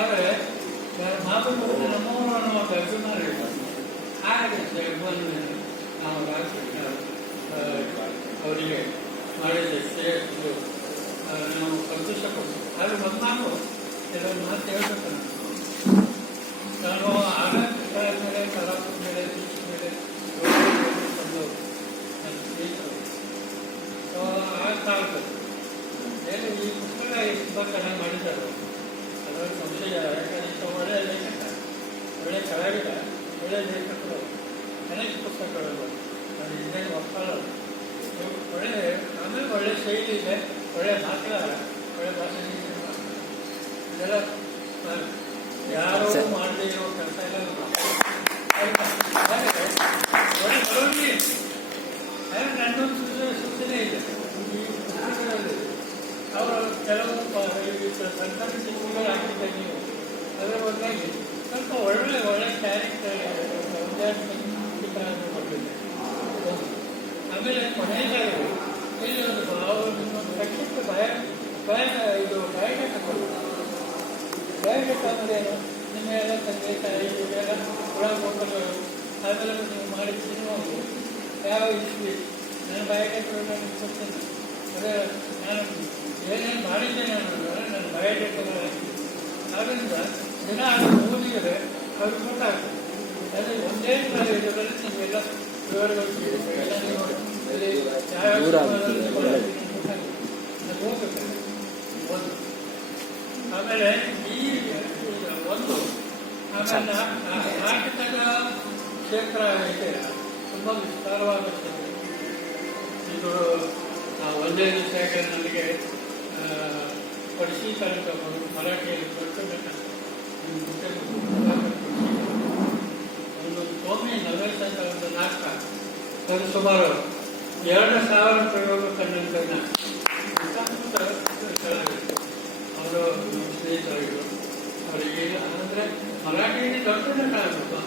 ಆದರೆ ಮಾತುಕತೆ ನಮ್ಮವರು ಅನ್ನೋ ಒಂದು ಅರ್ಜುನ ಇರ್ಬೋದು. ಹಾಗೆ ನಾವು ರಾಜಕೀಯ ಅವರಿಗೆ ಮಾಡಿದ ಶ್ರೇಯಸ್ಸು ನಾವು ಸಂತೋಷ ಪಡ್ತೀವಿ. ಆದರೆ ಮೊದಲು ಕೆಲವೊಂದು ಮಾತು ಹೇಳ್ಬೇಕು. ನಾನು ಆಗ ಮೇಲೆ ಕಲಾಪದ ಮೇಲೆ ಟೀಚರ್ ಮೇಲೆ ಬಂದವರು ನನ್ನ ಸ್ನೇಹಿತರು ಆಗ್ತಾ ಆಗ್ತದೆ. ಬೇರೆ ತುಂಬ ಚೆನ್ನಾಗಿ ಮಾಡಿದ್ದಾರೆ. ಅದರಲ್ಲಿ ಸಂಶಯ. ಯಾಕಂದರೆ ಒಳ್ಳೆಯ ಲೇಖಕ, ಒಳ್ಳೆಯ ಕಲಾವಿದ, ಒಳ್ಳೆಯ ಲೇಖಕರು, ಅನೇಕ ಪುಸ್ತಕಗಳು. ಅದು ಇನ್ನೇನು ಒಪ್ಪಲ್ಲ. ಒಳ್ಳೆ, ಆಮೇಲೆ ಒಳ್ಳೆ ಶೈಲಿ ಇದೆ, ಒಳ್ಳೆಯ ಮಾತುಗಾರ, ಒಳ್ಳೆ ಭಾಷೆ ಇದೆಲ್ಲ ಯಾರೋ ಮಾಡದೇ ಇರೋ ಕೆಲಸ ಎಲ್ಲ ಒಳ್ಳೆ ಬರೋರಿಗೆ ನನ್ನೊಂದು ಸೂಚನೆ ಇದೆ. ಈ ಪುಸ್ತಕಗಳಲ್ಲಿ ಅವರು ಕೆಲವು ಸರ್ಕಾರಿ ಚಿತ್ರಗಳು ಹಾಕಿದ್ದೆ ನೀವು, ಅದರ ಬದಲಾಗಿ ಸ್ವಲ್ಪ ಒಳ್ಳೆ ಒಳ್ಳೆ ಕ್ಯಾರೆಕ್ಟರ್ ಚಿತ್ರವನ್ನು ಕೊಟ್ಟಿದ್ದೆ. ಆಮೇಲೆ ಕೊನೆಯದಾಗಿ ಇಲ್ಲಿ ಒಂದು ಸಂಕ್ಷಿಪ್ತ ಇದು ಬಯೋಡೇಟ ಕೊಡ್ತಾರೆ. ಬಯೋಡೇಟ ಅಂದ್ರೇನು? ನಿಮ್ಮ ಎಲ್ಲ ತಂದೆ ತಾಯಿ ಇವೆಲ್ಲ ಒಳಗೊಂಡಗಳು, ಆಮೇಲೆ ನೀವು ಮಾಡಿದ ಸಿನಿಮಾಗಳು ಯಾವ ಇಸ್ವಿ, ನನ್ನ ಬಯೋಡೇಟವನ್ನು ನಾನು ಕೊಡ್ತೇನೆ. ಅದೇ ನಾನು ಏನೇನು ಮಾಡಿದ್ದೇನೆ ಅನ್ನೋದು ನನ್ನ ಬಯೋಡೇಟಗಳು ಹಾಕಿದೆ. ಆದ್ದರಿಂದ ದಿನ ಅದನ್ನು ಓದಿದರೆ ಅದು ಗೊತ್ತಾಗ್ತದೆ. ಅದೇ ಒಂದೇ ಇದರಲ್ಲಿ ನಿಮಗೆಲ್ಲ ವಿವರಗಳು ಸಿಗುತ್ತೆ. ಎಲ್ಲ ನೀವು ಒಂದು ಆಮೇಲೆ ಈ ಒಂದು ಆಮೇಲೆ ನಾಟಕದ ಕ್ಷೇತ್ರ ಇದೆ, ತುಂಬ ವಿಸ್ತಾರವಾದ ಕ್ಷೇತ್ರ. ಇದು ಒಂದೇ ವಿಷಯಕ್ಕೆ ನನಗೆ ಪರಿಶೀಲನೆ ಮರಾಠಿಯಲ್ಲಿ ಒಂದು ಸ್ವಾಮಿ ನವೇಶ್ ಅಂತ ಒಂದು ನಾಟಕ, ಅದು ಸುಮಾರು 2000 ಪ್ರಯೋಗ ಕಂಡಂತನ್ನ ಅವರು ಸ್ನೇಹಿತರಾಗಿರು. ಅವರಿಗೆ ಅಂದರೆ ಮರಾಠಿಯಲ್ಲಿ ದೊಡ್ಡ ನಟ ಆಗಬೇಕು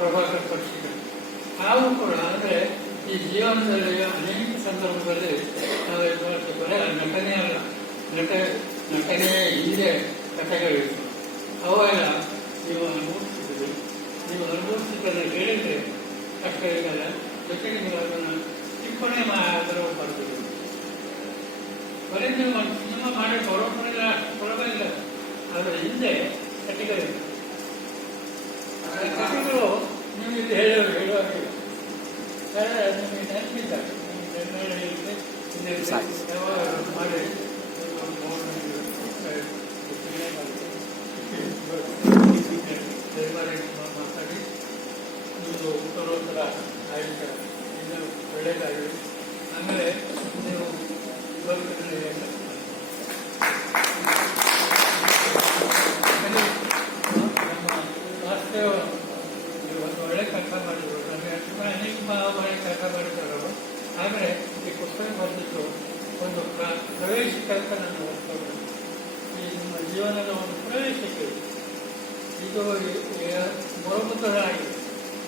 ಪ್ರಭಾಕರ್ ಪಕ್ಷಿಗಳು. ನಾವು ಕೂಡ ಅಂದರೆ ಈ ಜೀವನದಲ್ಲಿ ಅನೇಕ ಸಂದರ್ಭದಲ್ಲಿ ನಾವು ಇದು ಮಾಡ್ತೀವಿ. ಬರೀ ನಟನೆ ಅಲ್ಲ, ನಟನೆಯೇ ಹಿಂದೆ ಕಥೆಗಳಿತ್ತು. ಅವೆಲ್ಲ ನೀವು ಅನುಭವಿಸಿದ್ರಿ. ನೀವು ಅನುಭವಿಸಿದ್ದನ್ನು ಹೇಳಿದರೆ ಕಷ್ಟ ಇರಲ್ಲ. ಜೊತೆಗೆ ನೀವು ಅದನ್ನು ಟಿಪ್ಪಣಿ ಬರ್ತೀವಿ. ಬರೀ ನೀವು ಒಂದು ಸಿನಿಮಾ ಮಾಡಿ ಕೊಡೋಲ್ಲ, ಕೊಡಬೇ ಇಲ್ಲ. ಅದರ ಹಿಂದೆ ಕಥೆಗಳಿವೆ. ಕಥೆಗಳು ನೀವು ಇಲ್ಲಿ ಹೇಳುವಾಗಿಲ್ಲ. ನಿಮಗೆ ನೆನಪಿದ್ದಾರೆ ಮಾಡಿ ದಯಮಾಡಿ ಮಾತಾಡಿ ನೀವು ಉತ್ತರೋತ್ತರ ಆಯ್ತು ಇನ್ನೂ ಒಳ್ಳೆಯದಾಗಿದೆ. ಆಮೇಲೆ ನೀವು ನಮ್ಮ ವಾಸ್ತವ ಒಂದು ಒಳ್ಳೆ ಕೆಲಸ ಮಾಡಿದ್ರು. ನಮಗೆ ಅನೇಕ ಒಳ್ಳೆ ಕೆಲಸ ಮಾಡಿದ್ರು. ಆದರೆ ಈ ಪುಸ್ತಕ ಬರೆದಿದ್ದು ಒಂದು ಪ್ರವೇಶಕ್ಕೆ ಅಂತ ನಾನು ಓದ್ಕೊಂಡು ಈ ನಿಮ್ಮ ಜೀವನದ ಒಂದು ಪ್ರವೇಶಕ್ಕೆ ಇದು ಮರುಮುದ್ರಣಾಗಿದೆ.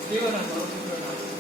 ಜೀವನ ಮರುಮುದ್ರಣಾಗಿದೆ.